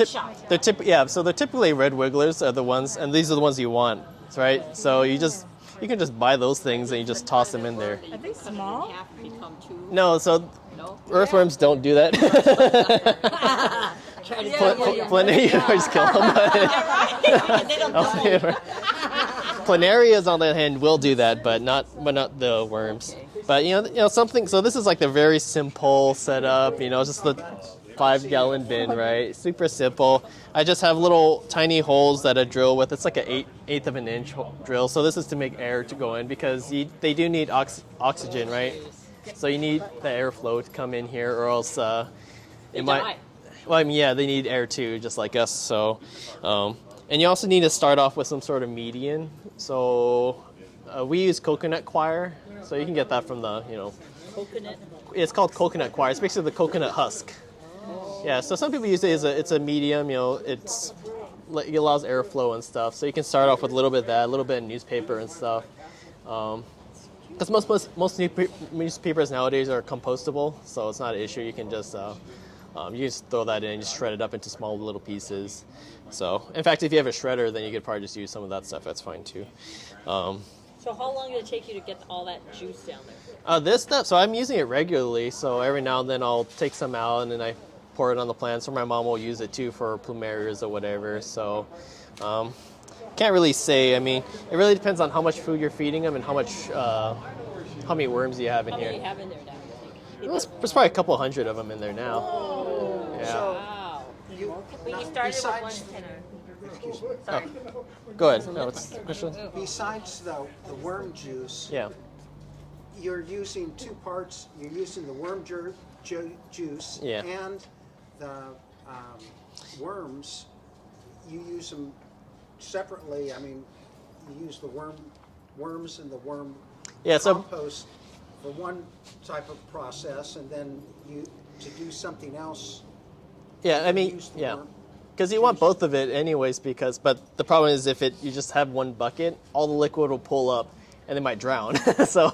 so they're typically red wigglers are the ones, and these are the ones you want, right? So you can just buy those things and you just toss them in there. Are they small? No, so earthworms don't do that. Planaria, just kill them. They don't Planarias, on the other hand, will do that, but not the worms. But something. So this is like the very simple setup. Just the 5-gallon bin, right? Super simple. I just have little tiny holes that I drill with. It's like an eighth of an inch drill. So this is to make air to go in because they do need oxygen, right? So you need the airflow to come in here, or else it might. Well, I mean, yeah, they need air too, just like us. So, and you also need to start off with some sort of median. So we use coconut coir, so you can get that from the Coconut. It's called coconut coir. It's basically the coconut husk. Yeah. So some people use it as it's a medium. It allows airflow and stuff. So you can start off with a little bit of that, a little bit of newspaper and stuff. Because most newspapers nowadays are compostable, so it's not an issue. You can just throw that in, just shred it up into small little pieces. So, in fact, if you have a shredder, then you could probably just use some of that stuff. That's fine too. So how long did it take you to get all that juice down there? This stuff, so I'm using it regularly. So every now and then I'll take some out and then I pour it on the plants. Or my mom will use it too for plumerias or whatever. So can't really say. I mean, it really depends on how much food you're feeding them and how many worms you have in How here. many you have in there now, you think? There's probably a couple hundred of them in there now. Yeah. Wow. But you started with 110. excuse me, Sorry. Go ahead. No, what's the question? besides the worm juice, Yeah. you're using two parts. You're using the worm juice Yeah. and the worms. You use them separately. I mean, you use the worms and the worm Yeah. So compost for one type of process, and then you to do something else. yeah. I mean, use the yeah. worm Because you want both of it anyways. But the problem is if you just have one bucket, all the liquid will pull up and they might drown. So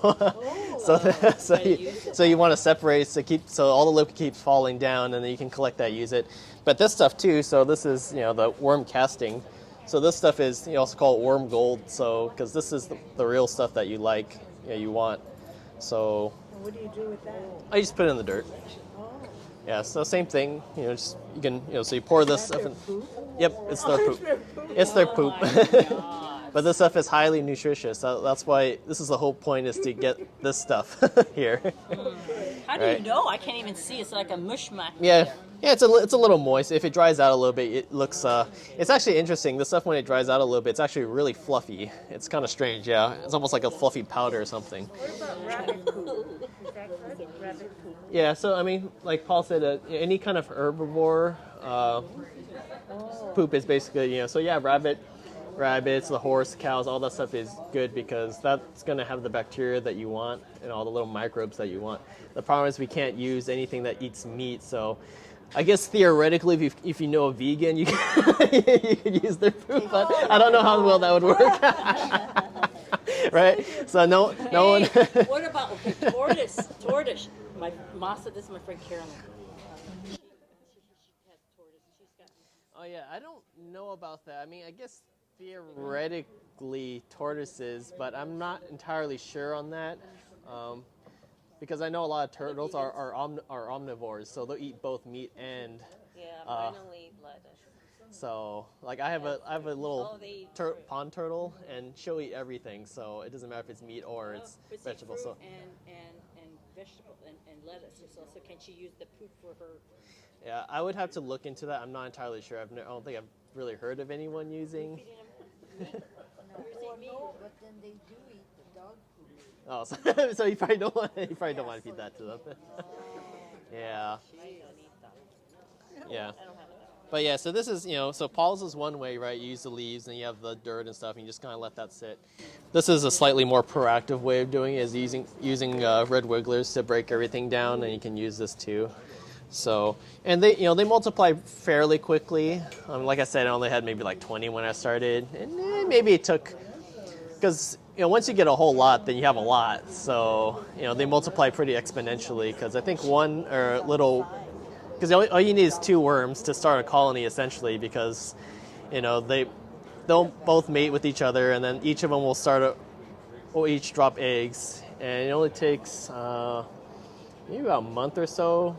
you want to separate so all the liquid keeps falling down, and then you can collect that, use it. But this stuff too. So this is the worm casting. So this stuff is also called worm gold. So because this is the real stuff that you like, you want. So What do you do with that? I just put it in the dirt. Yeah, so same thing. Just you can so you pour this stuff in. Yep, it's their poop. It's their poop. But this stuff is highly nutritious. That's why this is the whole point, is to get this stuff here. How do Right. you know? I can't even see. It's like a mushmack. Yeah, it's a little moist. If it dries out a little bit, it looks. It's actually interesting. This stuff, when it dries out a little bit, it's actually really fluffy. It's kind of strange. Yeah, it's almost like a fluffy powder or something. What about rabbit poop? Is that good? Rabbit poop. Yeah, so I mean, like Paul said, any kind of herbivore poop is basically, so yeah, rabbits, the horse, cows, all that stuff is good because that's going to have the bacteria that you want and all the little microbes that you want. The problem is we can't use anything that eats meat, so I guess theoretically, if you know a vegan, you could use their poop, but I don't know how well that would work. Right? So no one. What about tortoise? Tortoise. My Masa, this is my friend Carolyn. She has tortoise. She's got. Oh yeah, I don't know about that. I mean, I guess theoretically tortoises, but I'm not entirely sure on that, because I know a lot of turtles are omnivores, so they'll eat both meat and. Yeah, mine only eat lettuce. So, like, I have a little Oh, they eat pond turtle, and she'll eat everything. So it doesn't matter if it's meat or it's But see, vegetable. fruit So and vegetable and lettuce. So can she use the poop for her? yeah, I would have to look into that. I'm not entirely sure. I don't think I've really heard of anyone using. No, but then they do eat the dog poop. Oh, so you probably don't want to feed that to them. Yeah. Yeah. But yeah, so this is, so Paul's is one way, right? You use the leaves and you have the dirt and stuff, and you just kind of let that sit. This is a slightly more proactive way of doing it, is using red wigglers to break everything down, and you can use this too. So, and they multiply fairly quickly. Like I said, I only had maybe like 20 when I started, and maybe it took, because once you get a whole lot, then you have a lot. So, they multiply pretty exponentially, because I think one or little. Because all you need is 2 worms to start a colony, essentially, because, they'll both mate with each other, and then each of them will each drop eggs, and it only takes maybe about a month or so,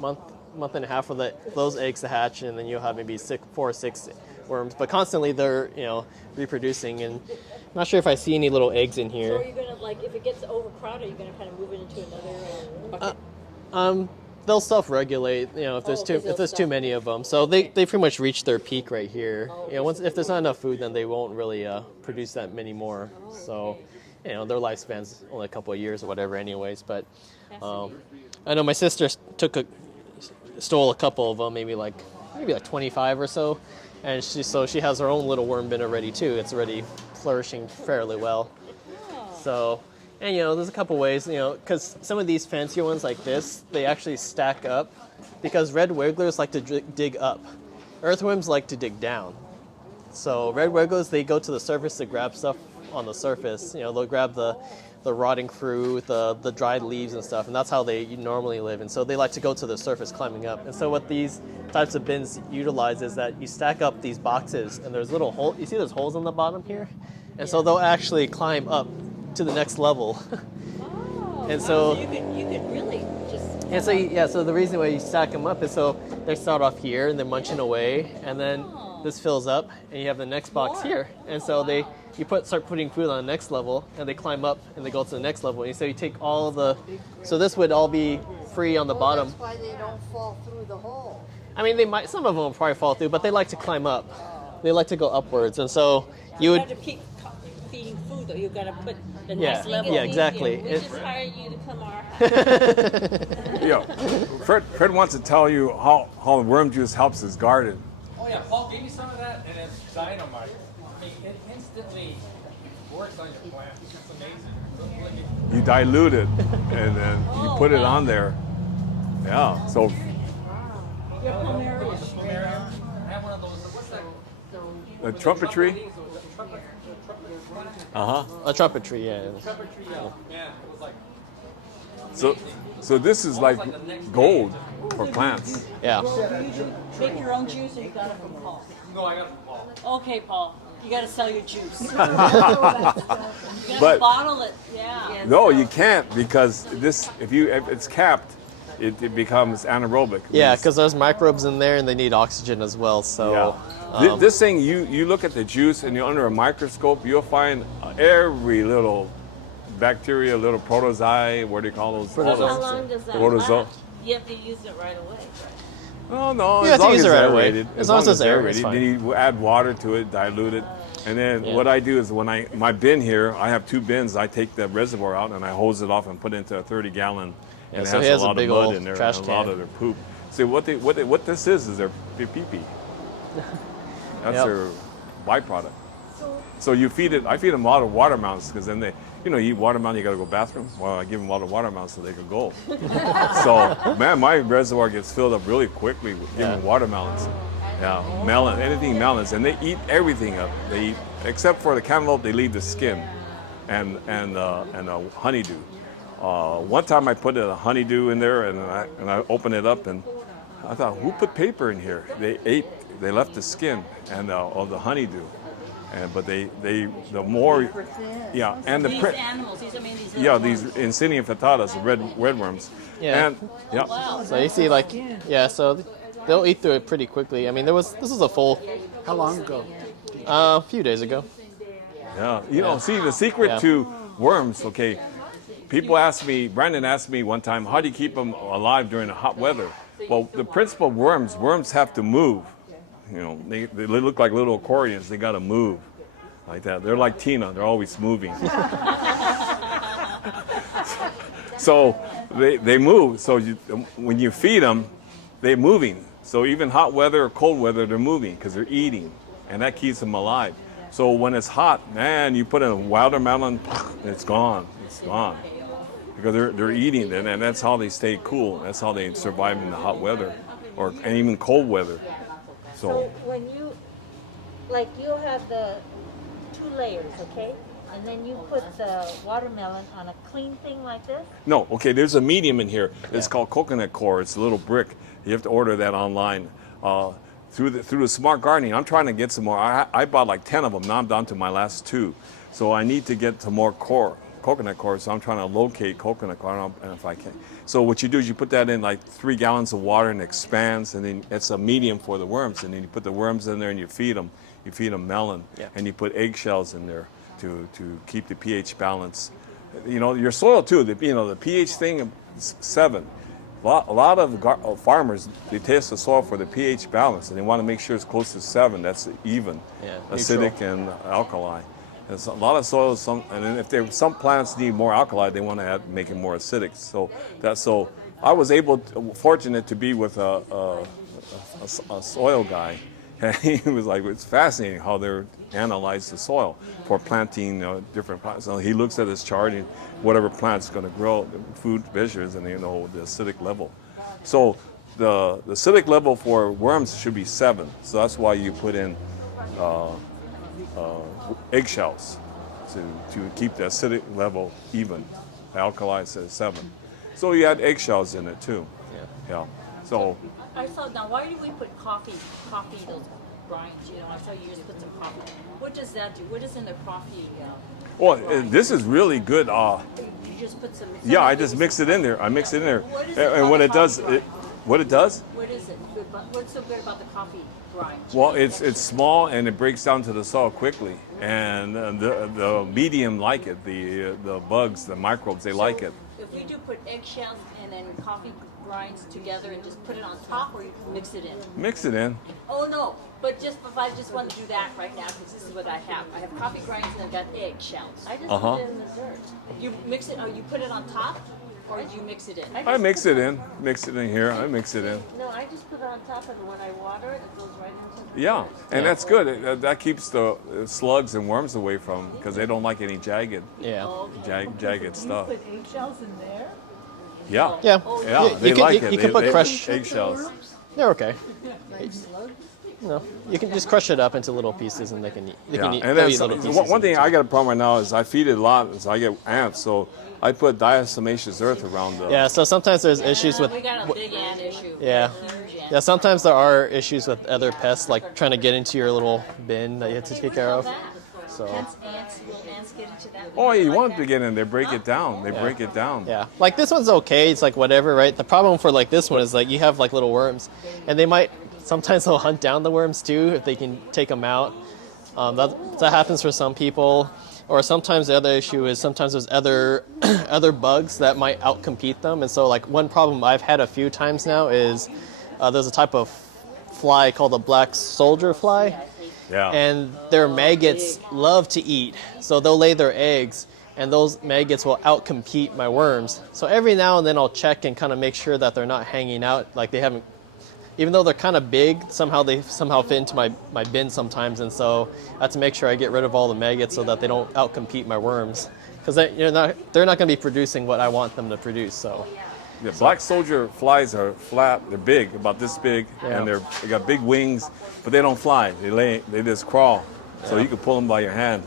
month and a half for those eggs to hatch, and then you'll have maybe 4 or 6 worms. But constantly they're reproducing, and I'm not sure if I see any little eggs in So here. are you gonna if it gets overcrowded, are you gonna kind of move it into another bucket? They'll self-regulate, if there's too many of them. So they pretty much reach their peak right here. If there's not enough food, then they won't really produce that many more. So, their lifespan's only a couple of years or whatever, anyways. But I know my sister stole a couple of them, maybe like 25 or so, and she has her own little worm bin already too. It's already flourishing fairly well. So. And, there's a couple ways, because some of these fancier ones like this, they actually stack up, because red wigglers like to dig up. Earthworms like to dig down. So red wigglers, they go to the surface to grab stuff on the surface. You know, they'll grab the rotting fruit, the dried leaves and stuff, and that's how they normally live. And so they like to go to the surface climbing up. And so what these types of bins utilize is that you stack up these boxes, and there's little holes. You see there's holes in the bottom here? And so they'll actually climb up to the next level. And so you could really just. And so, so the reason why you stack them up is so they start off here and they're munching away, and then this fills up, and you have the next box here. And so start putting food on the next level, and they climb up and they go to the next level. And so you take all of the, so this would all be free on the bottom. That's why they don't fall through the hole. I mean, some of them will probably fall through, but they like to climb up. They like to go upwards, and so you would. have to keep feeding food, though. You got to put the Yeah, next level. yeah, exactly. We just hired you to come to our house. Yeah, Fred wants to tell you how worm juice helps his garden. Oh yeah, Paul gave me some of that, and it's dynamite. I mean, it instantly works on your plant. It's amazing. You dilute it, and then you put it on there. Yeah, so Your Pomerium. I have one of those. What's that? the trumpetry. A trumpetry, yeah. Trumpetry, yeah. Man, it was like. So this is like gold for plants. Yeah. Make your own juice, or you got it from Paul? No, I got it from Paul. Okay, Paul. You got to sell your juice. You got to But- bottle it. Yeah. No, you can't, because if it's capped, it becomes anaerobic. Yeah, because there's microbes in there and they need oxygen as well. So This thing, you look at the juice and you're under a microscope, you'll find every little bacteria, little protozoa, what do you call those? How long does that Protozoa. last? You have to use it right away. Oh no, You as have to long use as it right it's away. aerated. As long as it's aerated, it's Then you add water to it, dilute it. And then what I do is when my bin here, I have 2 bins, I take the reservoir out and I hose it off and put it into a 30-gallon. And it so has he has a a lot big of mud old in there trash and a lot can. of their poop. See, what this is their pee-pee. That's Yep. their byproduct. So you feed it, I feed them a lot of watermelons, because then they, you eat watermelon, you gotta go bathroom. Well, I give them a lot of watermelons so they can go. So, man, my reservoir gets filled up really quickly with giving watermelons. Yeah, melon, anything melons, and they eat everything up. They eat, except for the cantaloupe, they leave the skin and a honeydew. One time I put a honeydew in there, and I opened it up, and I thought, who put paper in here? They left the skin and of the honeydew. But the more, and the These print, animals, these little these worms. Insidium fetatas, the red worms. Yeah. And, yeah. Wow. So you see, so they'll eat through it pretty quickly. I mean, this was a full, How long ago? a few days ago. Yeah, see, the secret to worms, okay, Brandon asked me one time, how do you keep them alive during the hot weather? Well, the principle of worms have to move. They look like little accordions, they gotta move like that. They're like Tina, they're always moving. So they move, so when you feed them, they're moving. So even hot weather or cold weather, they're moving because they're eating, and that keeps them alive. So when it's hot, man, you put in a watermelon, it's gone, because they're eating, and that's how they stay cool. That's how they survive in the hot weather, and even cold weather. So when you'll have the 2 layers, okay? And then you put the watermelon on a clean thing like this? No, okay, there's a medium in here. It's called coconut core. It's a little brick. You have to order that online. Through the smart gardening, I'm trying to get some more. I bought like 10 of them. Now I'm down to my last 2. So I need to get some more coconut core. So I'm trying to locate coconut core, and if I can. So what you do is you put that in like 3 gallons of water, and it expands, and then it's a medium for the worms. And then you put the worms in there and you feed them. You feed them melon, and you put eggshells in there to keep the pH balance. Your soil too. The pH thing is 7. A lot of farmers, they test the soil for the pH balance, and they want to make sure it's close to 7. That's even, acidic and alkali. And so a lot of soils, and then if some plants need more alkali, they want to make it more acidic. So I was fortunate to be with a soil guy. And he was like, it's fascinating how they analyze the soil for planting different plants. So he looks at his chart and whatever plant's going to grow, food, vegetables, and the acidic level. So the acidic level for worms should be 7. So that's why you put in eggshells. to keep the acidic level even. The alkali says 7. So you add eggshells in it too. Yeah. So I saw, now why do we put coffee, those grinds, you know, I saw you just put some coffee. What does that do? What is in the coffee? well, this is really good. You just put some. Yeah, I just mix it in there. I mix it in there, What is and what it does, what it does. What is it? What's so good about the coffee grind? Well, it's small and it breaks down to the soil quickly, and the medium like it. The bugs, the microbes, they like it. If we do put eggshells and then coffee grinds together and just put it on top, or you mix it in? Mix it in. Oh no, but just if I just want to do that right now, because this is what I have. I have coffee grinds and I've got eggshells. I just Uh-huh. put it in the dirt. You mix it, or you put it on top, or do you mix it in? I mix it in. Mix it in here. I mix it in. No, I just put it on top, and when I water it, it goes right into the Yeah, and that's good. That keeps the slugs and worms away from because they don't like any jagged stuff. Put eggshells in there? Yeah. Yeah. Yeah, You they can- like you- it. you can They- put they- crushed- eggshells. They're okay. No, you can just crush it up into little pieces, and they can eat. They Yeah, can eat, and they'll then eat little pieces. one thing I got a problem right now is I feed it a lot, so I get ants. So I put diatomaceous earth around the. Yeah, so sometimes there's issues with. We got a big ant issue. Yeah. Huge ant. Yeah, sometimes there are issues with other pests, like trying to get into your little bin that you have to take care of. So. Will ants get into that? Oh, you want them to get in there? Break it down. They break it down. Yeah, like this one's okay. It's like whatever, right? The problem for like this one is like you have like little worms, and they might sometimes they'll hunt down the worms too if they can take them out. That happens for some people. Or sometimes the other issue is sometimes there's other bugs that might outcompete them, and so like one problem I've had a few times now is there's a type of fly called a black soldier fly. Yeah. And their maggots love to eat, so they'll lay their eggs, and those maggots will outcompete my worms. So every now and then I'll check and kind of make sure that they're not hanging out, like they haven't, even though they're kind of big, they somehow fit into my bin sometimes, and so I have to make sure I get rid of all the maggots so that they don't outcompete my worms, because they're not going to be producing what I want them to produce. So. Yeah, black soldier flies are flat. They're big, about this big, and they got big wings, but they don't fly. They just crawl. So you can pull them by your hand.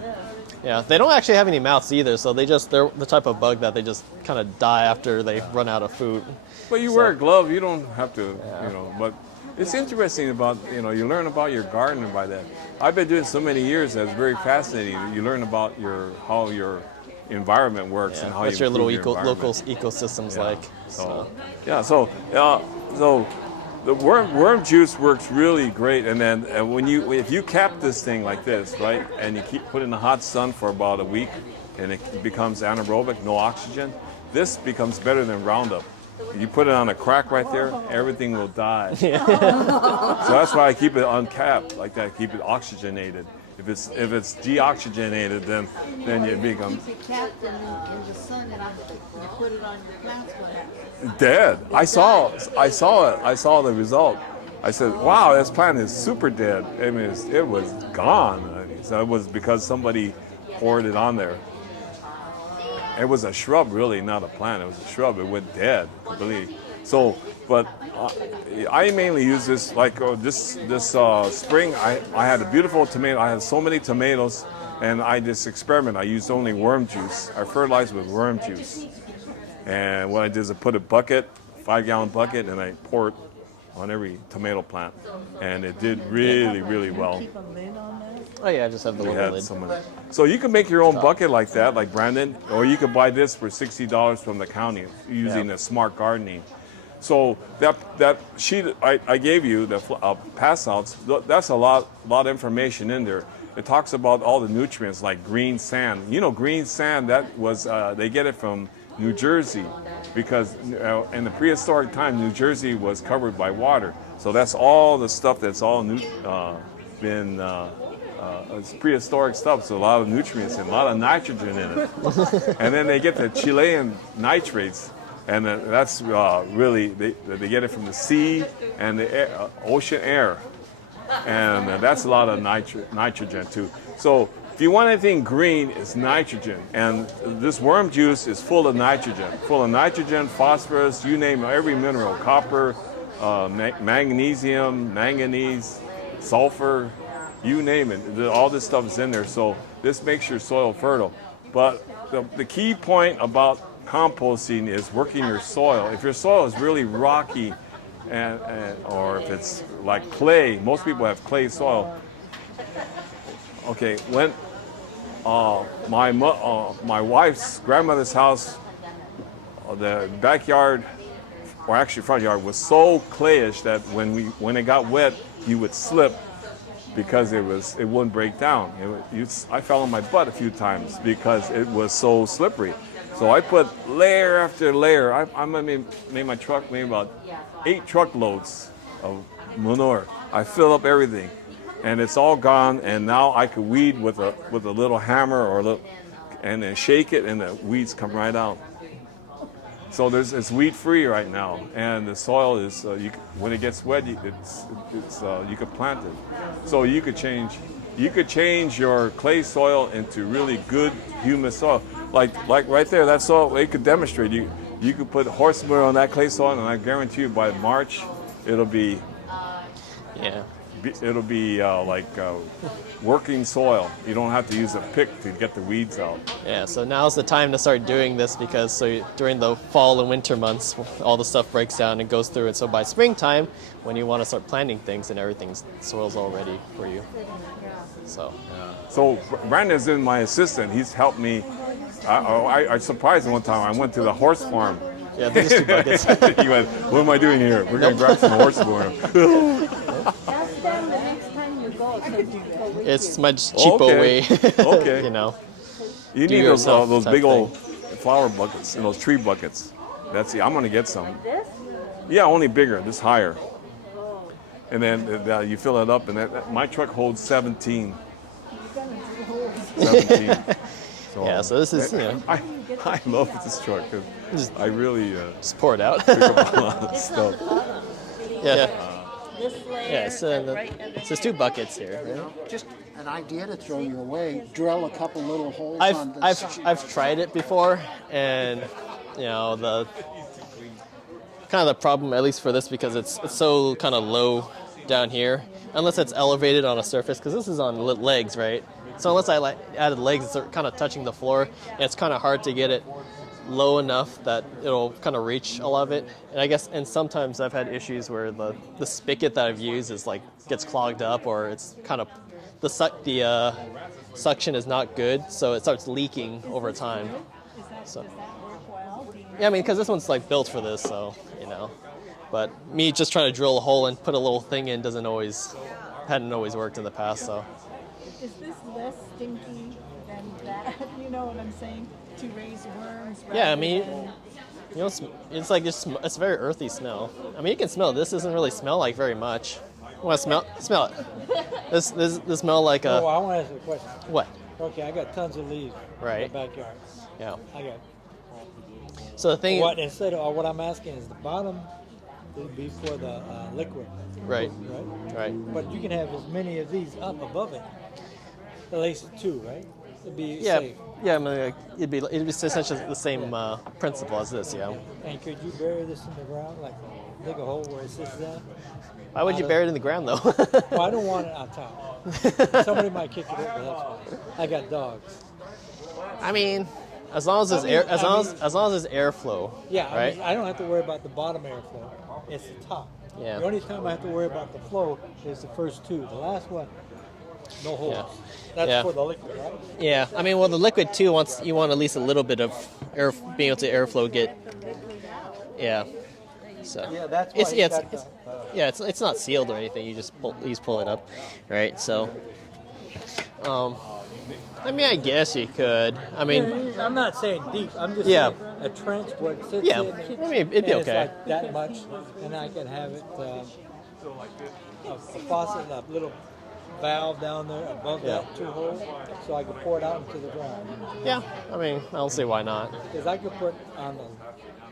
Yeah, they don't actually have any mouths either, so they're the type of bug that they just kind of die after they run out of food. But you wear a glove, you don't have to, but it's interesting about, you learn about your garden by that. I've been doing so many years that it's very fascinating. You learn about how your environment works and how what's you your little improve your local environment. ecosystems like. So the worm juice works really great, and then if you cap this thing like this, right, and you keep put in the hot sun for about a week, and it becomes anaerobic, no oxygen, this becomes better than Roundup. You put it on a crack right there, everything will die. So that's why I keep it uncapped like that, keep it oxygenated. If it's deoxygenated, then it becomes Keep it capped in the sun, and you put it on your plants. What happens? dead. I saw it. I saw the result. I said, "Wow, this plant is super dead." I mean, it was gone. So it was because somebody poured it on there. It was a shrub, really, not a plant. It was a shrub. It went dead completely. So, but I mainly use this like this spring. I had a beautiful tomato. I had so many tomatoes, and I just experiment. I used only worm juice. I fertilized with worm juice. And what I did is I put a bucket, 5-gallon bucket, and I poured on every tomato plant, and it did really, really well. Keep a lid on that? Oh yeah, I just have the We little had lid. someone. So you can make your own bucket like that, like Brandon, or you could buy this for $60 from the county using the smart gardening. So that sheet I gave you, the pass outs, that's a lot of information in there. It talks about all the nutrients like green sand. Green sand, that was they get it from New Jersey, because in the prehistoric time, New Jersey was covered by water. So that's all the stuff that's all it's prehistoric stuff. So a lot of nutrients and a lot of nitrogen in it. And then they get the Chilean nitrates, and that's really they get it from the sea and the ocean air, and that's a lot of nitrogen too. So if you want anything green, it's nitrogen. And this worm juice is full of nitrogen, phosphorus, you name it, every mineral, copper, magnesium, manganese, sulfur, you name it. All this stuff is in there. So This makes your soil fertile. But the key point about composting is working your soil. If your soil is really rocky, or if it's like clay, most people have clay soil. Okay, when my wife's grandmother's house, the backyard, or actually front yard, was so clayish that when it got wet, you would slip because it wouldn't break down. I fell on my butt a few times because it was so slippery. So I put layer after layer. I made my truck maybe about 8 truckloads of manure. I filled up everything, and it's all gone. And now I could weed with a little hammer and then shake it, and the weeds come right out. So it's weed free right now, and the soil is when it gets wet, you could plant it. So you could change your clay soil into really good humus soil. Like right there, that soil, they could demonstrate. You could put horse manure on that clay soil, and I guarantee you by March, it'll be working soil. You don't have to use a pick to get the weeds out. Yeah, so now's the time to start doing this because during the fall and winter months, all the stuff breaks down and goes through it. So by springtime, when you want to start planting things, and soil's all ready for you. So Brandon's been my assistant. He's helped me. I surprised him one time. I went to the horse farm. Yeah, there's 2 buckets. He went, "What am I doing here? We're going to grab some horse manure." Ask them the next time you go. So you go with It's you. much cheaper way. Okay. Do You need yourself those type big thing. old flower buckets and those tree buckets. I'm going to get some. This? Yeah, only bigger, this higher. And then you fill it up, and my truck holds 17. 17. Yeah, so this is, I love this truck because I really just pour it out. pick up a lot of stuff. Yeah. This layer. Yeah, so there's 2 buckets here. Right? Just an idea to throw your way. Drill a couple little holes on this. I've tried it before, and the kind of the problem, at least for this, because it's so kind of low down here, unless it's elevated on a surface, because this is on legs, right? So unless I added legs, it's kind of touching the floor, and it's kind of hard to get it low enough that it'll kind of reach a lot of it. And sometimes I've had issues where the spigot that I've used is gets clogged up, or it's kind of the suction is not good, so it starts leaking over time. So yeah, I mean, because this one's built for this, so But me just trying to drill a hole and put a little thing in hadn't always worked in the past. So Is this less stinky than that? You know what I'm saying? To raise worms. yeah, I mean, rather it's it's a very earthy smell. I mean, you can smell it. This doesn't really smell like very much. You want to smell it? This smell like a Oh, I want to ask you a question. what? Okay, I got tons of leaves Right. in the backyard. Yeah. I got So the thing, what I'm asking is the bottom would be for the liquid, right, right? right. But you can have as many of these up above it. At least 2, right? It'd be Yeah, safe. yeah. I mean, it'd be essentially the same principle as this. Yeah. And could you bury this in the ground, dig a hole where it sits down? Why would you bury it in the ground though? Well, I don't want it on top. Somebody might kick it over. That's why. I got dogs. I mean, as long as there's as long as there's airflow. Yeah, Right. I don't have to worry about the bottom airflow. It's the top. Yeah. The only time I have to worry about the flow is the first 2. The last one, no holes. Yeah. That's Yeah. for the liquid, right? Yeah. I mean, well, the liquid too. You want at least a little bit of air, being able to airflow get. Yeah. So. Yeah, that's why It's not sealed or anything. You just pull it up, right? So. I mean, I guess you could. I mean, I'm not saying deep. I'm just Yeah. saying a trench where it sits Yeah. in. I mean, it'd be and it's okay. that much, and I can have it a faucet, a little valve down there above Yeah. that 2 hole, so I can pour it out into the ground. yeah. I mean, I don't see why not. Because I could put on the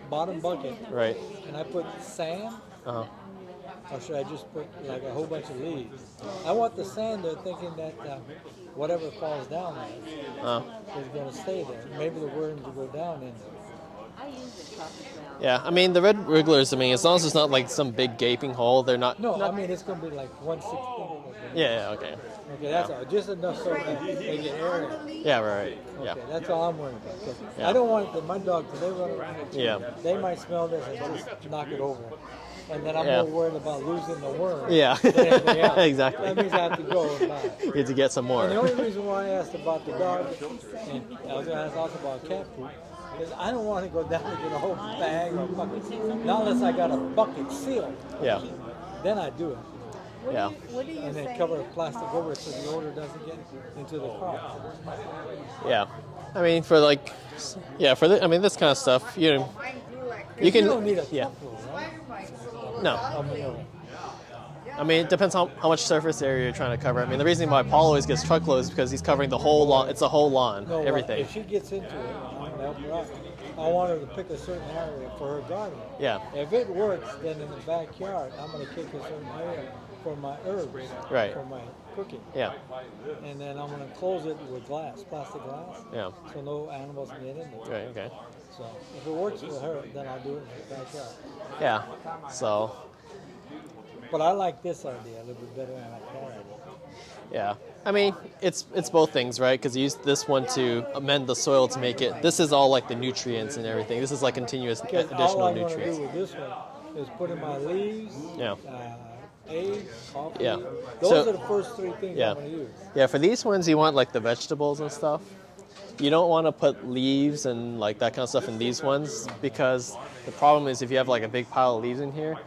bottom bucket, Right. and I put sand, Uh-huh. or should I just put a whole bunch of leaves? I want the sand there, thinking that whatever falls down there is going to stay there. Maybe the worms will go down in there. Yeah. I mean, the red wrigglers. I mean, as long as it's not some big gaping hole, they're not. No, I mean it's going to be 1/16. Yeah. Okay. Okay, that's all. Just enough so that they get air in. Yeah, right. Yeah. Okay, that's all I'm worried about. 'Cause Yeah. I don't want my dog, because they run around it too. Yeah. They might smell this and just knock it over. And then I'm Yeah. more worried about losing the worm. Yeah. than anything else. Exactly. That means I have to go and buy it. You have to get some more. And the only reason why I asked about the dog, and I was going to ask also about cat food, is I don't want to go down and get a whole bag or bucket. Not unless I got a bucket sealed. Yeah. Then I do it. Yeah. What do you And then say? cover plastic over it so the odor doesn't get into the car. Yeah. I mean, for like, yeah, for the, I mean, this kind of stuff, you know, you can. You don't need a Yeah. truckload, right? No. No. I mean, it depends how much surface area you're trying to cover. I mean, the reason why Paul always gets truckloads is because he's covering the whole lawn. It's a whole lawn, No, everything. If she gets into it, I'm going to help her out. I want her to pick a certain area for her garden. Yeah. If it works, then in the backyard, I'm going to pick a certain area for my herbs. Right. For my cooking. Yeah. And then I'm going to close it with glass, plastic glass. Yeah. So no animals can get in there. Right. Okay. So if it works for her, then I'll do it in the backyard. Yeah. So. But I like this idea a little bit better than I like that idea. Yeah. I mean, it's both things, right? Because you use this one to amend the soil to make it. This is all like the nutrients and everything. This is like continuous Because all additional I'm going to nutrients. do with this one is put in my leaves, Yeah. eggs, coffee. Yeah. Those So- are the first three things Yeah. I'm going to use. Yeah. For these ones, you want like the vegetables and stuff. You don't want to put leaves and like that kind of stuff in these ones because the problem is if you have like a big pile of leaves in here,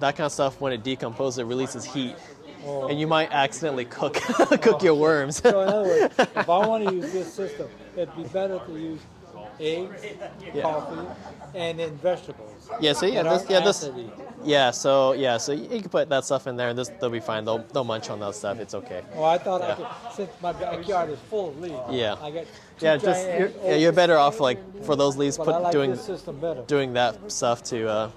that kind of stuff when it decomposes, it releases heat, Oh. and you might accidentally cook cook your worms. So in other words, if I want to use this system, it'd be better to use eggs, coffee, and then vegetables. Yeah. So yeah, that this, aren't yeah, this, acidy. yeah. So you can put that stuff in there, and they'll be fine. They'll munch on that stuff. It's okay. Well, I thought I Yeah. could, since my backyard is full of leaves. Yeah. I got Yeah, two just giant you're oaks, better off like for those leaves but I like doing this system better. that stuff to.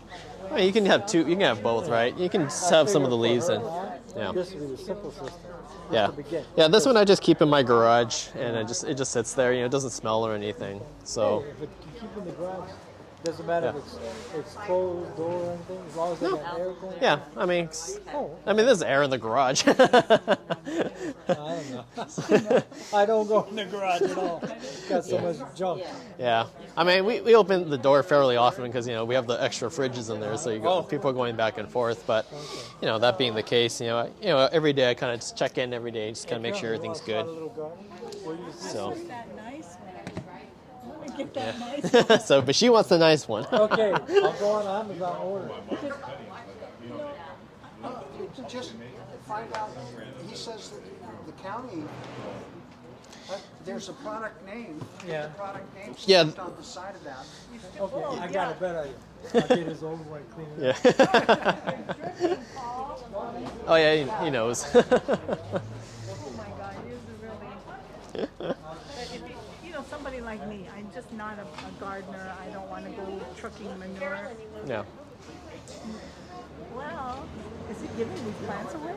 I mean, you can have two. You can have both, right? You can just have some of the leaves and yeah. This would be the simple system. Yeah, to begin. yeah. This one I just keep in my garage, and it just sits there. You know, it doesn't smell or anything. So Hey, if it can keep in the garage, doesn't matter Yeah. if it's closed door or anything, as long as they got air going. yeah, I mean, there's air in the garage. I don't know. I don't go in the garage at all. Got so much junk. Yeah, I mean, we open the door fairly often because we have the extra fridges in there, so people are going back and forth. But that being the case, every day I kind of just check in every day, just kind of make sure everything's good. So. That nice one. I want to get that nice one. So, but she wants the nice one. Okay, I'll go on Amazon and order. To just find out, he says that the county, there's a product name. Yeah. The product name Yeah. stamped on the side of that. Okay, I got a better idea. I'll get his old white cleaner. Yeah. Oh yeah, he knows. Oh my God, you're really. But if somebody like me, I'm just not a gardener. I don't want to go trucking manure. Yeah. Well, is he giving these plants away?